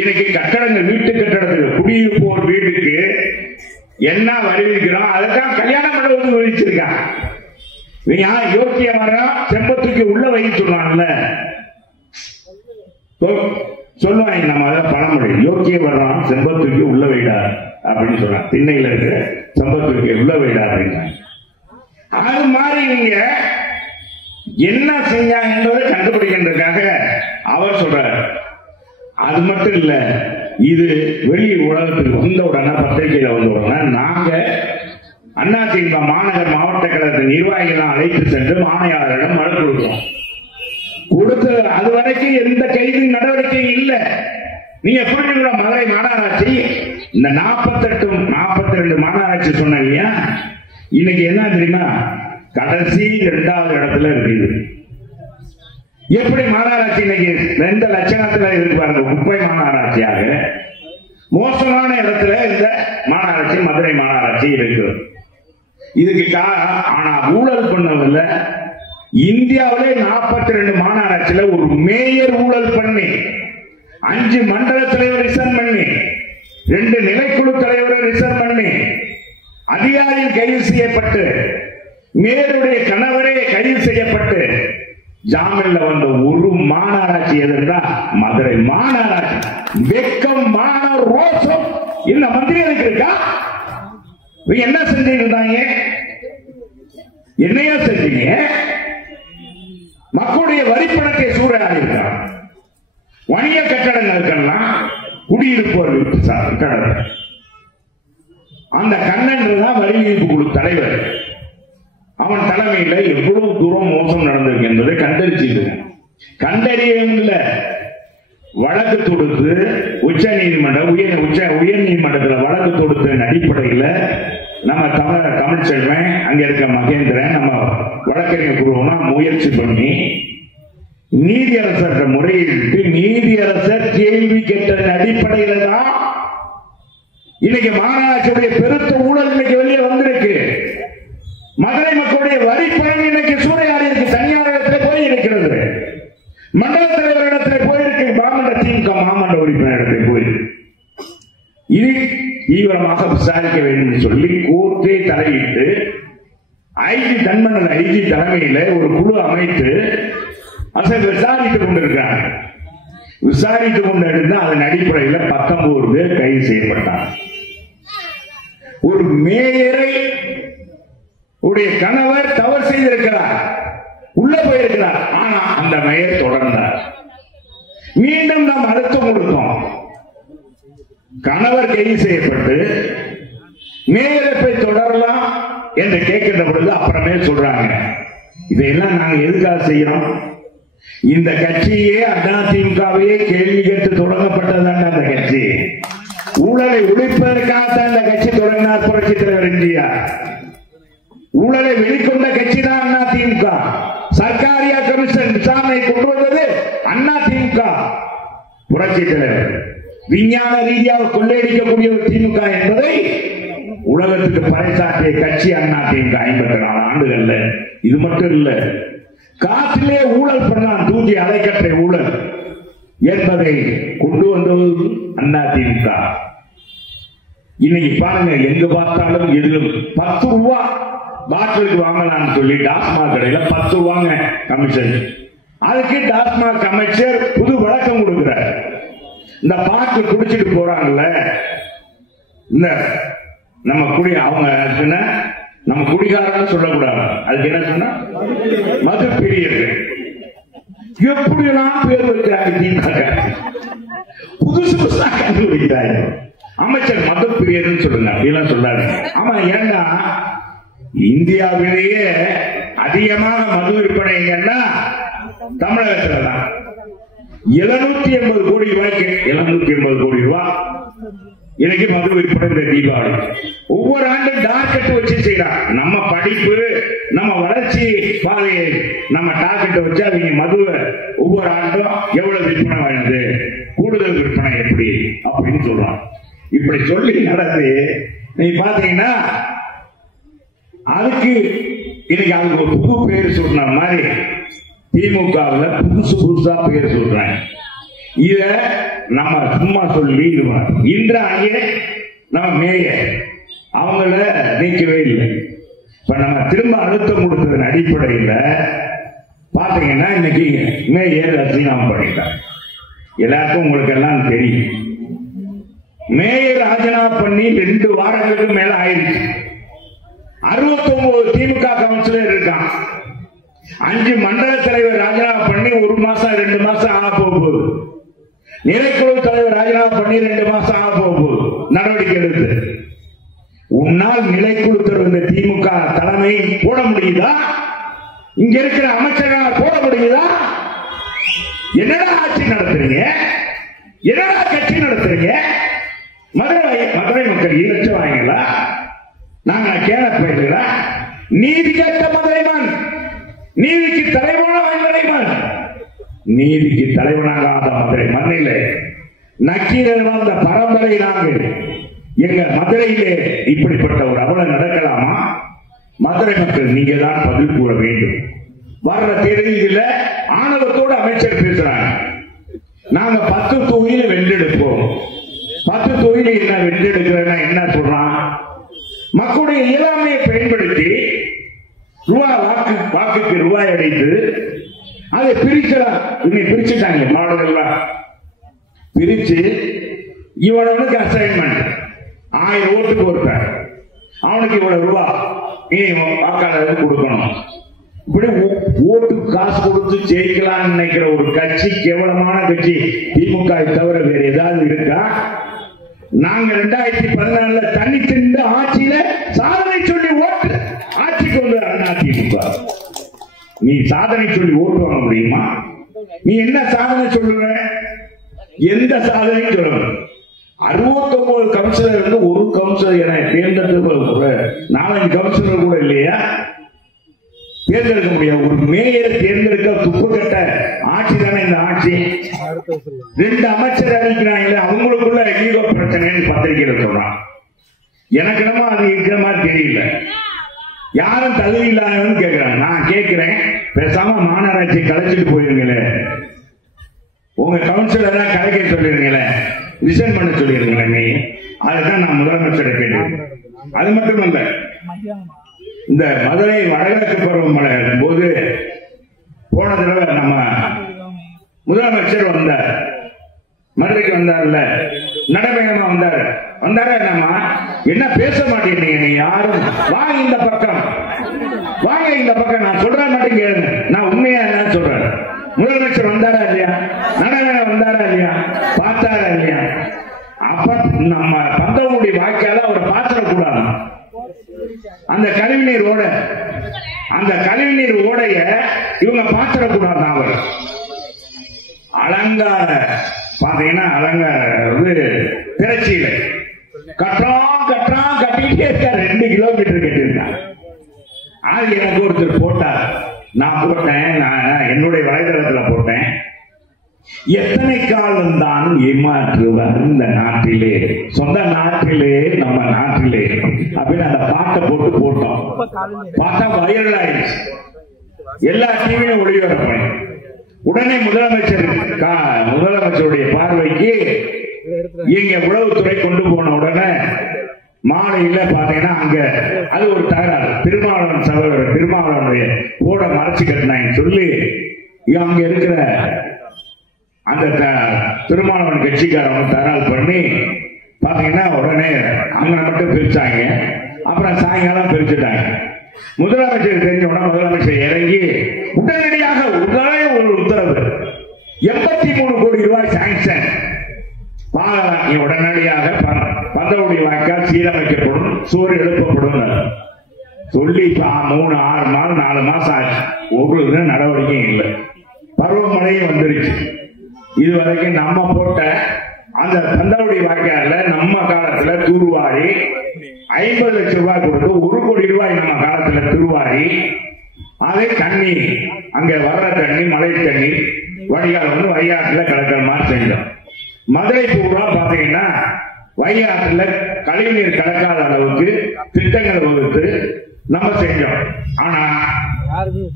இன்னைக்கு கட்டடங்கள், வீட்டு கட்டடத்துக்கு குடியிருப்போர் வீட்டுக்கு என்ன வரி விதிக்கிறோம் அதுதான் கல்யாண மண்டபத்துக்கு விதிச்சிருக்காங்க. யோக்கிய மரம் செம்பத்துக்கு உள்ள வைத்துள்ளாங்கல்ல சொல்லுவாங்க, நம்ம அதை பண்ண முடியும். யோக்கிய மரம் செம்பத்துக்கு உள்ள வைடா அப்படின்னு சொல்றாங்க, திண்ணையில இருக்கிற செம்பத்துக்கு உள்ள வைடா அப்படின்னா. அது மாதிரி நீங்க என்ன செஞ்சாங்க என்பதை கண்டுபிடிக்கின்றதுக்காக அவர் சொல்றாரு. அது மட்டும் இல்ல, இது வெளி உலகத்துக்கு வந்த உடனே, பத்திரிகையில வந்த உடனே நாங்க அதிமுக மாநகர் மாவட்ட கழக நிர்வாகிகள் அழைத்து சென்று ஆணையாளரிடம் மனு கொடுக்கிறோம். கொடுத்து அது வரைக்கும் எந்த கைது நடவடிக்கை இல்லை. நீங்க புரிஞ்சுக்கிற மதுரை மாநகராட்சி இந்த 42 மாநகராட்சி சொன்னீங்க, இன்னைக்கு என்ன தெரியுமா, கடைசி 2வது இடத்துல இருக்குது. எப்படி மாநகராட்சி இன்னைக்கு 2 லட்சணத்துல இருப்பாங்க, குப்பை மாநகராட்சியாக மோசமான இடத்துல இந்த மாநகராட்சி மதுரை மாநகராட்சி இருக்கு. இதுக்கு ஆனா ஊழல் பண்ணதில்ல. இந்தியாவிலே 42 மாநகராட்சியில ஒரு மேயர் ஊழல் பண்ணி 5 மண்டல தலைவர் ரிசைன் பண்ணி 2 நிலைக்குழு தலைவரை ரிசைன் பண்ணி அதிகாரிகள் கைது செய்யப்பட்டு மேயருடைய கணவரே கைது செய்யப்பட்டு ஜாமீன்ல வந்த ஒரு மாநகராட்சி எதுனா மதுரை மாநகராட்சி. வெக்கம், மான, ரோசம் இந்த மந்திரிகளுக்கு இருக்கா? என்ன செஞ்சிருந்தாங்க? என்னையா செஞ்சீங்க? மக்களுடைய வரிப்பணத்தை சூறையாடி இருக்காங்க. வணிக கட்டடங்களுக்கெல்லாம் குடியிருப்போர் கட்டடம். அந்த கண்ணன் தான் வரி விதிப்பு குழு தலைவர். அவன் தலைமையில் எவ்வளவு தூரம் மோசம் நடந்திருக்கு என்பதை கண்டறியவில்ல. வழக்கு தொடுத்து உச்ச நீதிமன்றம் உயர் நீதிமன்றத்தில் வழக்கு தொடுத்த அடிப்படையில் நம்ம தமிழ்ச்செல்வன், அங்க இருக்க மகேந்திரன், நம்ம வழக்கறிஞர் குழுவமா முயற்சி பண்ணி நீதியரசர் முறையிட்டு நீதியரசர் கேள்வி கேட்டதன் அடிப்படையில் தான் இன்னைக்கு மாநகராட்சியுடைய பெருத்த ஊழல் இன்னைக்கு வெளியே வந்திருக்கு. மதுரை மக்களுடைய வரி பணம் இன்னைக்கு சூறையாடி இருக்கு. தனியார் இடத்துல போய் இருக்கிறது, மண்டல தலைவர் இடத்துல போயிருக்கு, திமுக மாமன்ற உறுப்பினர் இடத்துல போயிருக்கு. இது தீவிரமாக விசாரிக்க வேண்டும் சொல்லி கோர்ட்டே தலையிட்டு ஐஜி தன்மண்டல ஐஜி தலைமையில ஒரு குழு அமைத்து அதை விசாரித்துக் கொண்டிருக்கிறாங்க. விசாரித்துக் கொண்டிருந்தா அதன் அடிப்படையில் 19 பேர் கைது செய்யப்பட்டார். ஒரு மேயரை உடைய கணவர் தவறு செய்திருக்கிறார், உள்ள போயிருக்கிறார். ஆனா அந்த மேயர் தொடர்ந்தார். மீண்டும் நாம் அழுத்தம் கொடுத்தோம். கணவர் கைது செய்யப்பட்டு மேயரை போய் தொடரலாம் என்று கேட்கின்ற பொழுது அப்புறமே சொல்றாங்க, இதையெல்லாம் நாங்க எதுக்காக செய்யறோம்? இந்த கட்சியே அதிமுகவையே கேள்வி கேட்டு தொடங்கப்பட்டதான் அந்த கட்சி. ஊழலை ஒழிப்பதற்காகத்தான் இந்த கட்சி தொடங்கினார் புரட்சித் தலைவர் எம்ஜிஆர். ஊழலை வெளிக்கொண்ட கட்சி தான் அதிமுக. சர்க்காரியா கமிஷன் விசாரணை கொண்டு வந்தது அதிமுக. புரட்சித் தலைவர் விஞ்ஞான ரீதியாக கொள்ளையடிக்கக்கூடிய ஒரு திமுக என்பதை உலகத்துக்கு பறைசாற்றிய கட்சி அதிமுக 54 ஆண்டுகள்ல. இது மட்டும் இல்ல, காற்றிலே ஊழல் பண்ணான், தூக்கி அலைக்கற்றை ஊழல் என்பதை கொண்டு வந்தது அதிமுக. இன்னைக்கு பாருங்க, எங்க பார்த்தாலும் எதிலும் 10 ரூபா பாட்டிலுக்கு வாங்கலாம்னு சொல்லி டாஸ்மாக் கடையில 10 ரூபாங்க கமிஷன். அதுக்கு டாஸ்மாக் அமைச்சர் புது வழக்கம் கொடுக்கிறார். இந்த பாட்டில் குடிச்சிட்டு போறாங்கல்ல, இந்த நம்ம அவங்க நம்ம குடிகாரன்னு சொல்லக்கூடாது, அதுக்கு என்ன சொன்னா மது பிரியர்கள். எப்படியெல்லாம் பேர் வைக்கிறாங்க, புதுசு புதுசா கண்டுபிடிக்கிறாங்க. அமைச்சர் மது பிரியர்னு சொல்லுங்க அப்படிலாம் சொல்லாரு. ஆமா, ஏண்டா இந்தியாவிலேயே அதிகமாக மது விற்பனைங்கன்னா தமிழகத்துல தான். 780 கோடி ரூபாய்க்கு 780 கோடி ரூபாய் இன்னைக்கு மது விற்பனை இந்த தீபாவளி. ஒவ்வொரு ஆண்டும் டார்கெட் வச்சு செய்யறாங்க. நம்ம படிப்பு, நம்ம வளர்ச்சி பாதையை நம்ம டார்கெட் வச்சு அவங்க மதுவை ஒவ்வொரு ஆண்டும் எவ்வளவு விற்பனை வாங்கினது, கூடுதல் விற்பனை எப்படி அப்படின்னு சொல்றாங்க. இப்படி சொல்லி நடந்து நீ பாத்தீங்கன்னா அதுக்கு இன்னைக்கு அதுக்கு ஒரு புது பேர் சொல்ற மாதிரி திமுகவில் புதுசா பேர் சொல்றாங்க. இத நம்ம சும்மா சொல்லி இன்றாங்க. நம்ம மேயர் அவங்கள நீக்கவே இல்லை. இப்ப நம்ம திரும்ப அழுத்தம் கொடுத்ததன் அடிப்படையில் பாத்தீங்கன்னா இன்னைக்கு மேயர் ராஜினாமா பண்ணிட்டாங்க. எல்லாருக்கும் உங்களுக்கு எல்லாம் தெரியும். மேயர் ராஜினாமா பண்ணி 2 வாரங்களுக்கு மேல ஆயிடுச்சு. 69 திமுக கவுன்சிலர் இருக்கான். 5 மண்டல தலைவர் ராஜினாமா பண்ணி 1 மாசம் 2 மாசம் ஆக போகுது. நிலைக்குழு தலைவர் ராஜினாமா பண்ணி 2 மாசம் ஆக போகுது. நடவடிக்கை எடுத்து உன்னால் நிலைக்குழு தலைவர் திமுக தலைமை போட முடியுதா? இங்க இருக்கிற அமைச்சர்கள் போட முடியுதா? என்னடா ஆட்சி நடத்துறீங்க? என்னடா கட்சி நடத்துறீங்க? மதுரை மக்கள் ஈழச்சம் வாங்கலா? நாங்க கேளப்பா நீதி கேட்ட மதுரைமான், நீதிக்கு தலைவனாக மதுரைமான், நீதிக்கு தலைவனாகாத மதுரை மண்ணில் நக்கீரர் வாழ்ந்த பரம்பரை நாங்கள். எங்க மதுரையிலே இப்படிப்பட்ட ஒரு அவலம் நடக்கலாமா? மதுரை மக்கள் நீங்க தான் பதில் கூற வேண்டும். வர்ற தேதியில ஆணவத்தோடு அமைச்சர் பேசுறாங்க. நாங்க 10 தொகுதியில வென்றெடுப்போம். 10 தொகுதியில என்ன வென்றெடுக்கிறேன்னா என்ன சொல்றான்? மக்களுடைய இயலாமையை பயன்படுத்தி வாக்குக்கு ரூபாய் அடைத்து அதை பிரிக்கலாம். பிரிச்சுட்டாங்க. மாடல்கள் பிரிச்சு இவனுக்கு அசைன்மெண்ட் 1000 ஓட்டுக்கு ஒருத்தர் அவனுக்கு இவ்வளவு ரூபா நீ வாக்காளருக்கு கொடுக்கணும். இப்படி ஓட்டு காசு கொடுத்து ஜெயிக்கலாம் நினைக்கிற ஒரு கட்சி, கேவலமான கட்சி திமுக தவிர வேற ஏதாவது இருக்கா? நாங்க 2014 தண்ணி திண்டு ஆட்சியில சாதனை சொல்லி ஓட்டு ஆட்சிக்கு வந்து அதிமுக. நீ சாதனை சொல்லி ஓட்டு வாங்க முடியுமா? நீ என்ன சாதனை சொல்லுவ? எந்த சாதனையும் சொல்லுவ? 69 கவுன்சிலர் இருந்து ஒரு கவுன்சிலர் என தேர்ந்தெடுக்க 4-5 கவுன்சிலர் கூட இல்லையா? தேர்ந்தெடுக்க முடியாது. ஒரு மேயர் தேர்ந்தெடுக்க துப்பு கட்ட ஆட்சி தானே இந்த ஆட்சி. 2 அமைச்சர் அறிவிக்கிறாங்க. அவங்களுக்குள்ள ஈகோ பிரச்சனைன்னு பத்திரிகையில் சொல்றான். எனக்கு என்னமோ அது இருக்கிற மாதிரி தெரியல. யாரும் தகுதி இல்லாதவன்னு கேட்கிறாங்க. நான் கேட்கிறேன், பேசாம மாநகராட்சி கலைச்சிட்டு போயிருங்களே, உங்க கவுன்சிலர் தான் கலைக்க சொல்லிருங்களே, ரிசைன் பண்ண சொல்லிருங்களே. அதுதான் நான் முதலமைச்சரை கேட்டேன். அது மட்டுமல்ல, இந்த மதுரை வடகிழக்கு பருவமழை போது போன தடவை நம்ம முதலமைச்சர் வந்தார், மதுரைக்கு வந்தார்ல, நடைபயணமா வந்தாரு. நம்ம என்ன பேச மாட்டேங்க? நீ யாரும் வாங்க இந்த பக்கம், வாங்க இந்த பக்கம். நான் சொல்ற மாட்டேங்க கேளுங்க. நான் உண்மையா என்ன சொல்றேன். முதலமைச்சர் வந்தாரா இல்லையா? நடைபயணம் வந்தாரா இல்லையா? பார்த்தாரா இல்லையா? அப்ப நம்ம பந்தவனுடைய வாய்க்கால அவரை பார்த்துடக்கூடாது. அந்த கழிவுநீர் ஓடைய இவங்க பாத்திரக்கூடாது. அவர் அலங்கார பாத்தீங்கன்னா அலங்கார திருச்சியில கட்டிட்டே இருக்காரு. 2 கிலோமீட்டர் கட்டியிருக்காங்க. அது எனக்கு ஒருத்தர் போட்டார். நான் போட்டேன், என்னுடைய வலைதளத்துல போட்டேன். எத்தனை காலம் தான் ஏமாற்றுவார் இந்த நாட்டிலே, சொந்த நாட்டிலே, நம்ம நாட்டிலே அப்படின்னு அந்த பாட்டை போட்டோம். பார்த்தா வைரல் ஆயிடுச்சு. எல்லா டிவியும் ஒளிபரப்பு. உடனே முதலமைச்சருடைய பார்வைக்கு இங்க உளவுத்துறை கொண்டு போன உடனே மாலையில பாத்தீங்கன்னா அங்க அது ஒரு தகராறு. திருமாவளவனுடைய போட மறைச்சு கட்டினாங்கன்னு சொல்லி அங்க இருக்கிற அந்த திருமாவளவன் கட்சிக்காரவங்க தகராறு பண்ணி பாத்தீங்கன்னா உடனே அங்க மட்டும் பிரிச்சாங்க. அப்புறம் சாயங்காலம் பிரிச்சுட்டாங்க. முதலமைச்சர் தெரிஞ்ச உடனே முதலமைச்சர் இறங்கி உடனடியாக ஒரு உத்தரவு, 83 கோடி ரூபாய் சாங்ஷன், உடனடியாக பந்தவனுடைய வாய்க்கால் சீரமைக்கப்படும், சூர் எழுப்பப்படும். சொல்லி 3, 6 மாதம் 4 மாசம் ஆச்சு. ஒரு நடவடிக்கையும் இல்லை. பருவமழையும் வந்துருச்சு. இதுவரைக்கும் நம்ம போட்ட அந்த தந்தவடி வாய்க்கால நம்ம காலத்துல தூர்வாரி 50 லட்சம் ரூபாய் கொடுத்து 1 கோடி ரூபாய் நம்ம காலத்துல தூர்வாரி அதை தண்ணி அங்க வர்ற தண்ணி மழை தண்ணி வடிகால் வந்து வையாற்றுல கலக்கிற மாதிரி செஞ்சோம். மதுரை பூரா பாத்தீங்கன்னா வையாற்றுல கழிவுநீர் கலக்காத அளவுக்கு திட்டங்கள் வகுத்து நம்ம செஞ்சோம். ஆனா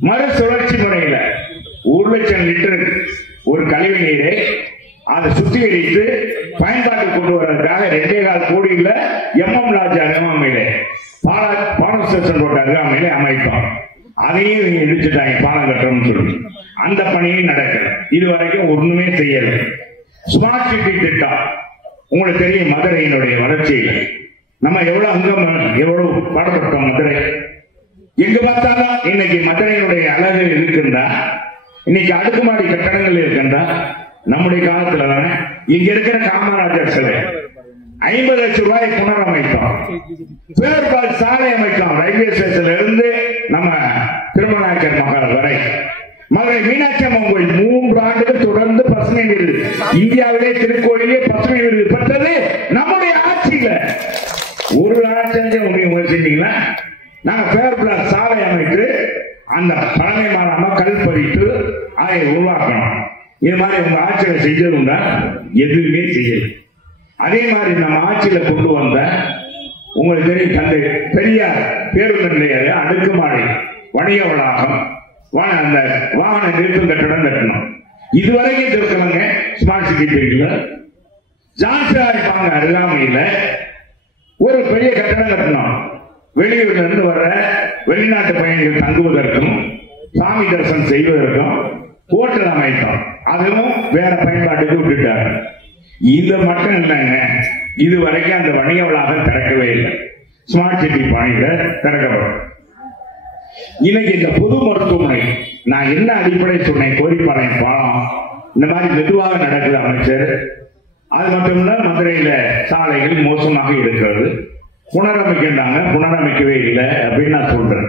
மறுசுழற்சி முறையில 1 லட்சம் லிட்டர் ஒரு கழிவு நீரை அதை சுத்திகரித்து பயன்பாட்டுக்கு கொண்டு வர்றதுக்காக 2.25 கோடியில எம்எம் லாட்ஜ் அருகாமையிலே பாலம் ஸ்டேஷன் ரோட் அருகாமையிலே அமைத்தோம். அதையும் நீங்க இடிச்சுட்டாங்க பாலம் கட்டணும்னு சொல்லி. அந்த பணியும் நடக்கல. இதுவரைக்கும் ஒண்ணுமே செய்யல. ஸ்மார்ட் சிட்டி திட்டம் உங்களுக்கு தெரியும். மதுரையினுடைய வளர்ச்சியில் நம்ம எவ்வளவு அங்கம் எவ்வளவு பாடுபட்டோம். மதுரை எங்க பார்த்தாலும் இன்னைக்கு மதுரையினுடைய அழகு இருக்கின்றா, இன்னைக்கு அடுக்குமாடி கட்டடங்கள் இருக்கின்றா. நம்முடைய காலத்துல இங்க இருக்கிற காமராஜர் சிலை 50 லட்சம் ரூபாய் புனரமைத்தோம். பேர்பால் சாலை அமைத்தோம். ரயில்வே ஸ்டேஷன்ல இருந்து நம்ம திருமணாக்கர் மகால் வரை. மதுரை மீனாட்சி அம்மன் கோயில் 3 ஆண்டுகள் தொடர்ந்து பசுமை விருது, இந்தியாவிலே திருக்கோயிலே பசுமை விருது பெற்றது நம்முடைய ஆட்சியில. ஒரு ஆட்சி செஞ்சீங்களா? நாங்க பேர்பால் சாலை அமைத்து அந்த பழமையான கல் பறித்து அதை உருவாக்கணும். இது மாதிரி உங்க ஆட்சியில செஞ்சதுண்டா? எதுவுமே செய்யல. அதே மாதிரி நம்ம ஆட்சியில கொண்டு வந்த உங்களுக்கு தெரியும் தந்தை பெரியார் பேருந்து நிலைய அடுக்குமாடி வணிக வளாகம் அந்த வாகன நிறுத்தும் கட்டடம் கட்டணும். இதுவரைக்கும் இருக்கவங்க ஸ்மார்ட் சிட்டி தெரியல. ஜான்சிராய்ப்பாங்க அருகாமையில் ஒரு பெரிய கட்டடம் கட்டணும். வெளியூர்ல இருந்து வர்ற வெளிநாட்டு பயணிகள் தங்குவதற்கும் சாமி தரிசனம் செய்வதற்கும் ஹோட்டல் அமைத்தோம். அதுவும் வேற பயன்பாட்டுக்கு விட்டுட்டாங்க. இது மட்டும் இல்லைங்க, இதுவரைக்கும் அந்த வணிக வளாகம் திறக்கவே இல்லை. ஸ்மார்ட் சிட்டி பணிகளை திறக்கப்படும். இன்னைக்கு இந்த பொது மருத்துவமனை நான் என்ன அடிப்படை சொன்னேன், கோரிப்பாளையம் பாலம் இந்த மாதிரி மெதுவாக நடக்குது அமைச்சர். அது மட்டும் இல்ல, மதுரையில சாலைகள் மோசமாக இருக்கிறது. புனரமைக்கின்றாங்க, புனரமைக்கவே இல்லை அப்படின்னு நான் சொல்றேன்.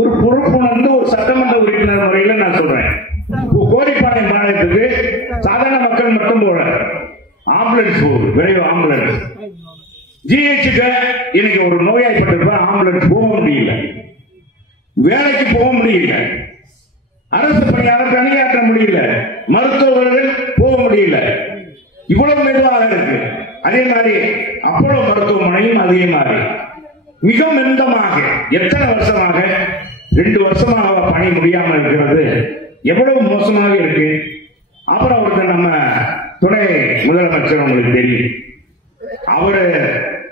ஒரு பொறுப்புணர்ந்து ஒரு சட்டமன்ற உறுப்பினர் முறையில நான் சொல்றேன். கோரிப்பாளையம் பாளையத்துக்கு சாதாரண மக்கள் மட்டும் போல ஆம்புலன்ஸ் போகுது, விரைவு ஆம்புலன்ஸ். ஜிஹெச்சுக்கு இன்னைக்கு ஒரு நோயாய்ப்பட்டிருப்ப ஆம்புலன்ஸ் போக முடியல, வேலைக்கு போக முடியல, அரசு பணியாளர் பணியாற்ற முடியல, மருத்துவர்கள் போக முடியல. இவ்வளவு மெதுவாக இருக்கு. அதே மாதிரி அப்போலோ மருத்துவமனையும் அதே மாதிரி மிக மெந்தமாக எத்தனை வருஷமாக 2 வருஷமாக பணி முடியாமல் இருக்கிறது. எவ்வளவு மோசமாக இருக்கு. அப்புறம் ஒருத்தர் நம்ம துணை முதலமைச்சர் உங்களுக்கு தெரியும். அவரு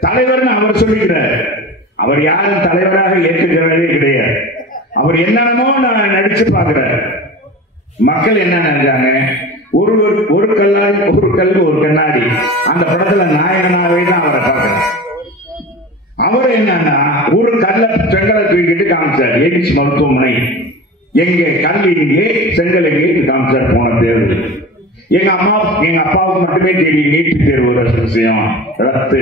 தலைவர்னு அவர் சொல்லிக்கிறார். அவர் யாரும் தலைவராக ஏற்றுக்கிறதே கிடையாது. அவர் என்னென்னமோ நான் நடிச்சு பார்க்கிறார். மக்கள் என்ன நினைச்சாங்க, ஒரு கல்லால் ஒரு கல் ஒரு கண்ணாடி அந்த படத்துல நாயகனாவே தான் அவரை பார்க்கிறார். அவர் என்னன்னா ஒரு செங்கலை தூக்கிட்டு காமிச்சார். எய்ம்ஸ் மருத்துவமனை எங்கே, கல்வி இங்கே, செங்கல் எங்கே காமிச்சார். போன தேர்தல் எங்க அப்பாவுக்கு மட்டுமே தெரியும் நீட் தேர்வு விஷயம் ரத்து,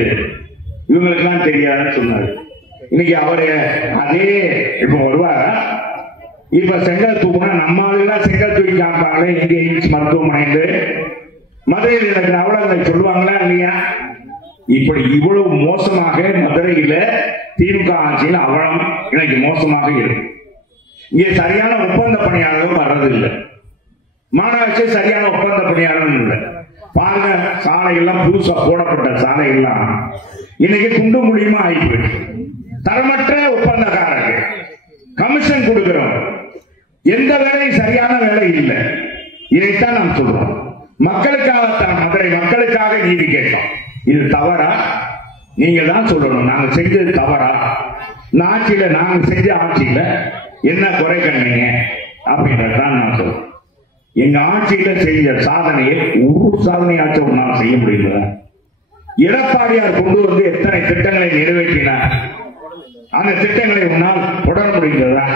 இவங்களுக்கெல்லாம் தெரியாதுன்னு சொன்னாரு. இன்னைக்கு அவரு அதே இப்ப வருவாரா? இப்ப செங்கல் தூக்குனா நம்ம ஆளுதான் செங்கல் தூக்கி காமிப்பாங்களே இங்கே எய்ம்ஸ் மருத்துவமனை மதுரையில் நடக்கிற அவலங்களை சொல்லுவாங்களா இல்லையா? இப்படி இவ்வளவு மோசமாக மதுரையில திமுக ஆட்சியில் அவலம் இன்னைக்கு மோசமாக இருக்கு. இங்கே சரியான ஒப்பந்த பணியாளரும் வர்றதில்லை. மாநகராட்சி சரியான ஒப்பந்த பணியாளரும் இல்லை. பாருங்க, சாலைகள்லாம் புதுசா போடப்பட்ட சாலைகள்லாம் இன்னைக்கு குண்டு முடியுமா ஆகிப்போச்சு. தரமற்ற ஒப்பந்தக்காரர்கள் கமிஷன் கொடுக்கிறோம். எந்த வேலையும் சரியான வேலை இல்லை. இதைத்தான் நாம் சொல்றோம். மக்களுக்காகத்தான் மதுரை மக்களுக்காக நீதி கேட்டோம். இது தவறா? நீங்க தான் சொல்லணும். நாங்க செஞ்சது தவறா? இந்த ஆட்சியில நாங்க செஞ்ச ஆட்சியில என்ன குறை கண்டீங்க அப்படின்றதான் நான் சொல்றேன். எங்க ஆட்சியில செஞ்ச சாதனையை ஒரு சாதனையாச்சும் நான் செய்ய முடியல. எடப்பாடியார் கொண்டு வந்து எத்தனை திட்டங்களை நிறைவேற்றினார். அந்த திட்டங்களை உன்னால் தொடர முடிந்ததா?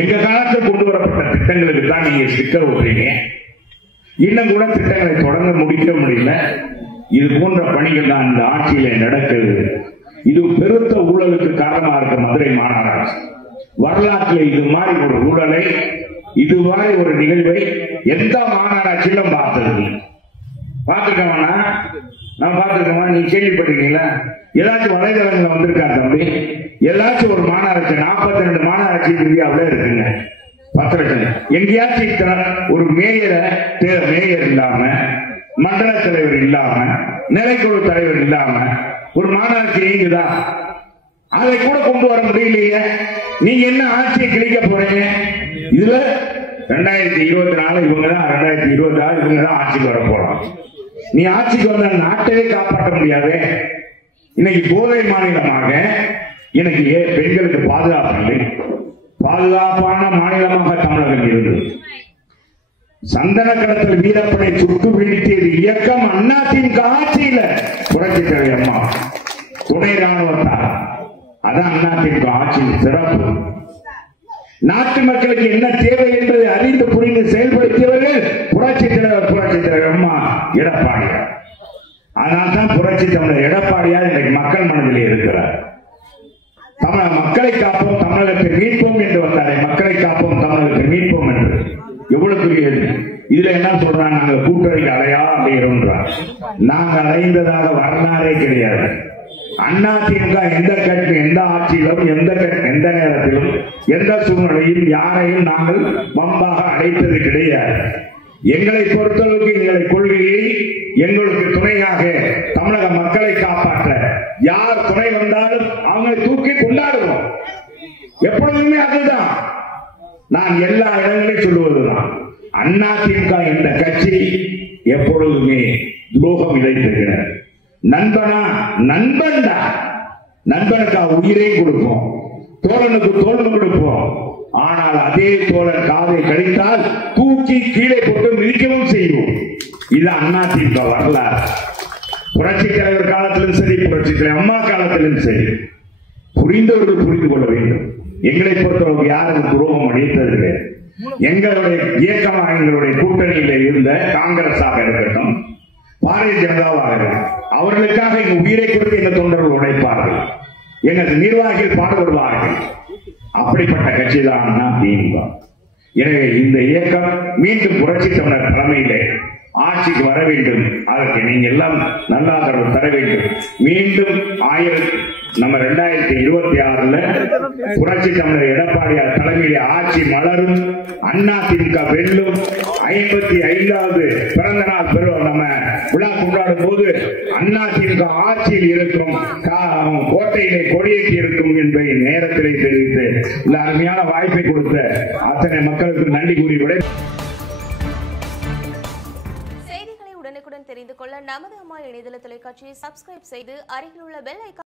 எங்க காலத்தில் கொண்டு வரப்பட்ட திட்டங்களுக்கு தான் நீங்க ஸ்டிக்கர் ஓட்டுறீங்க. இன்னும் கூட திட்டங்களை தொடர்ந்து முடிக்க முடியல. இது போன்ற பணிகள் தான் இந்த ஆட்சியில நடக்குது. இது பெருத்த ஊழலுக்கு காரணமா இருக்க மதுரை மாநகராட்சி. வரலாற்றில் இது மாதிரி ஒரு ஊழலை, இது மாதிரி ஒரு நிகழ்வை எந்த மாநகராட்சியிலும் பார்த்தது பார்த்துருக்கோம்னா நான் பார்த்துருக்கோமா? நீங்க கேள்விப்பட்டிருக்கீங்களா? ஏதாச்சும் வலைதளங்கள் வந்திருக்கா தம்பி? ஏதாச்சும் ஒரு மாநகராட்சி 42 மாநகராட்சி இந்தியாவில் இருக்குங்க. 10 லட்சம் எங்கேயாச்சும் ஒரு மேயர் இல்லாம, மண்டல தலைவர் இல்லாம, நிலைக்குழு தலைவர் இல்லாம ஒரு மாநகராட்சி இயங்குதா? அதை கூட கொண்டு வர முடியலையே. நீங்க என்ன ஆட்சியை கிழிக்க போறீங்க? இதுல 2024 இவங்கதான், 2026 இவங்கதான் ஆட்சிக்கு வர போறோம். நீ ஆட்சிக்கு வந்த நாட்டையே காப்பாற்ற முடியாது. இன்னைக்கு போதை மாநிலமாக, எனக்கு பெண்களுக்கு பாதுகாப்பு இல்லை, பாதுகாப்பான மாநிலமாக தமிழகம் இருந்தது. சந்தன கடத்தல் வீரப்பனை சுட்டு வீழ்த்தியது இயக்கம் அதிமுக ஆட்சியில புரட்சி தலைவி அம்மா துணை ராணுவத்தார். அதான் அதிமுக ஆட்சியின் சிறப்பு. நாட்டு மக்களுக்கு என்ன தேவை என்பதை அறிந்து புரிந்து செயல்படுத்தியவர்கள் புரட்சி தலைவர் அம்மா எடப்பாடியார். அதனால்தான் புரட்சி தமிழர் எடப்பாடியார் இன்றைக்கு மக்கள் மனதிலே இருக்கிறார். மக்களை காப்போம், தமிழகத்தை மீட்போம் என்று வந்தாரே, மக்களை காப்போம், தமிழகத்தை மீட்போம் என்று எவ்வளவு பெரியது. இதுல என்ன சொல்றாங்க? நாங்க கூட்டணிக்கு அலையா அப்படிங்கிறோம். நாங்க அலைந்ததாக வரலாறே கிடையாது. அதிமுக எந்த கட்சி, எந்த ஆட்சியிலும், எந்த நேரத்திலும், எந்த சூழ்நிலையும் யாரையும் நாங்கள் வம்பாக அழைத்தது கிடையாது. எங்களை பொறுத்தளவுக்கு எங்களை கொள்கையை எங்களுக்கு துணையாக தமிழக மக்களை காப்பாற்ற யார் துணை வந்தாலும் அவங்களை தூக்கி கொண்டாடுவோம். எப்பொழுதுமே அதுதான் நான் எல்லா இடங்களிலும் சொல்லுவதுதான். அதிமுக என்ற கட்சி எப்பொழுதுமே துரோகம் இழைத்திருக்கிறது. நண்பனா நண்பன்டா, நண்பனுக்கு உயிரை கொடுப்போம், தோழனுக்கு தோழன் கொடுப்போம். ஆனால் அதே தோழன் காதை கடித்தால் தூக்கி கீழே போட்டு மிதிக்கவும் செய்வோம். இது அதிமுக வரலாறு. புரட்சி தலைவர் காலத்திலும் சரி, புரட்சி தலைவர் அம்மா காலத்திலும் சரி, புரிந்தவர்கள் புரிந்து கொள்ள வேண்டும். எங்களை பொறுத்தவரை யாரும் துரோகம் அளித்ததில்லை. எங்களுடைய இயக்கமாக, எங்களுடைய கூட்டணியில் இருந்த காங்கிரஸாக இருக்கட்டும், பாரதிய ஜனதாவாக இருக்கட்டும், அவர்களுக்காக எங்க உயிரை கொடுத்து எங்க தொண்டர்கள் உழைப்பார்கள், எங்கள் நிர்வாகிகள் பாடுபடுவார்கள். அப்படிப்பட்ட கட்சி தான் திமுக. எனவே இந்த இயக்கம் மீண்டும் புரட்சி தமிழர் தலைமையிலே ஆட்சிக்கு வர வேண்டும். அதற்கு நீங்க எல்லாம் நல்லா தர வேண்டும். மீண்டும் நம்ம 2026 புரட்சி தமிழர் எடப்பாடியார் தலைமையிலே ஆட்சி மலரும், அதிமுக வெல்லும். 55வது பிறந்த நாள் நம்ம விழா கொண்டாடும் போது அதிமுக ஆட்சியில் இருக்கும், கோட்டையிலே கொடியேற்றி இருக்கும் என்பதை நேரத்திலே தெரிவித்து இந்த அருமையான வாய்ப்பை கொடுத்த அத்தனை மக்களுக்கு நன்றி கூறி விட. செய்திகளை உடனுக்குடன் தெரிந்து கொள்ள நமது அம்மா இணையதள தொலைக்காட்சியை சப்ஸ்கிரைப் செய்து அருகில் உள்ள பெல் ஐகான்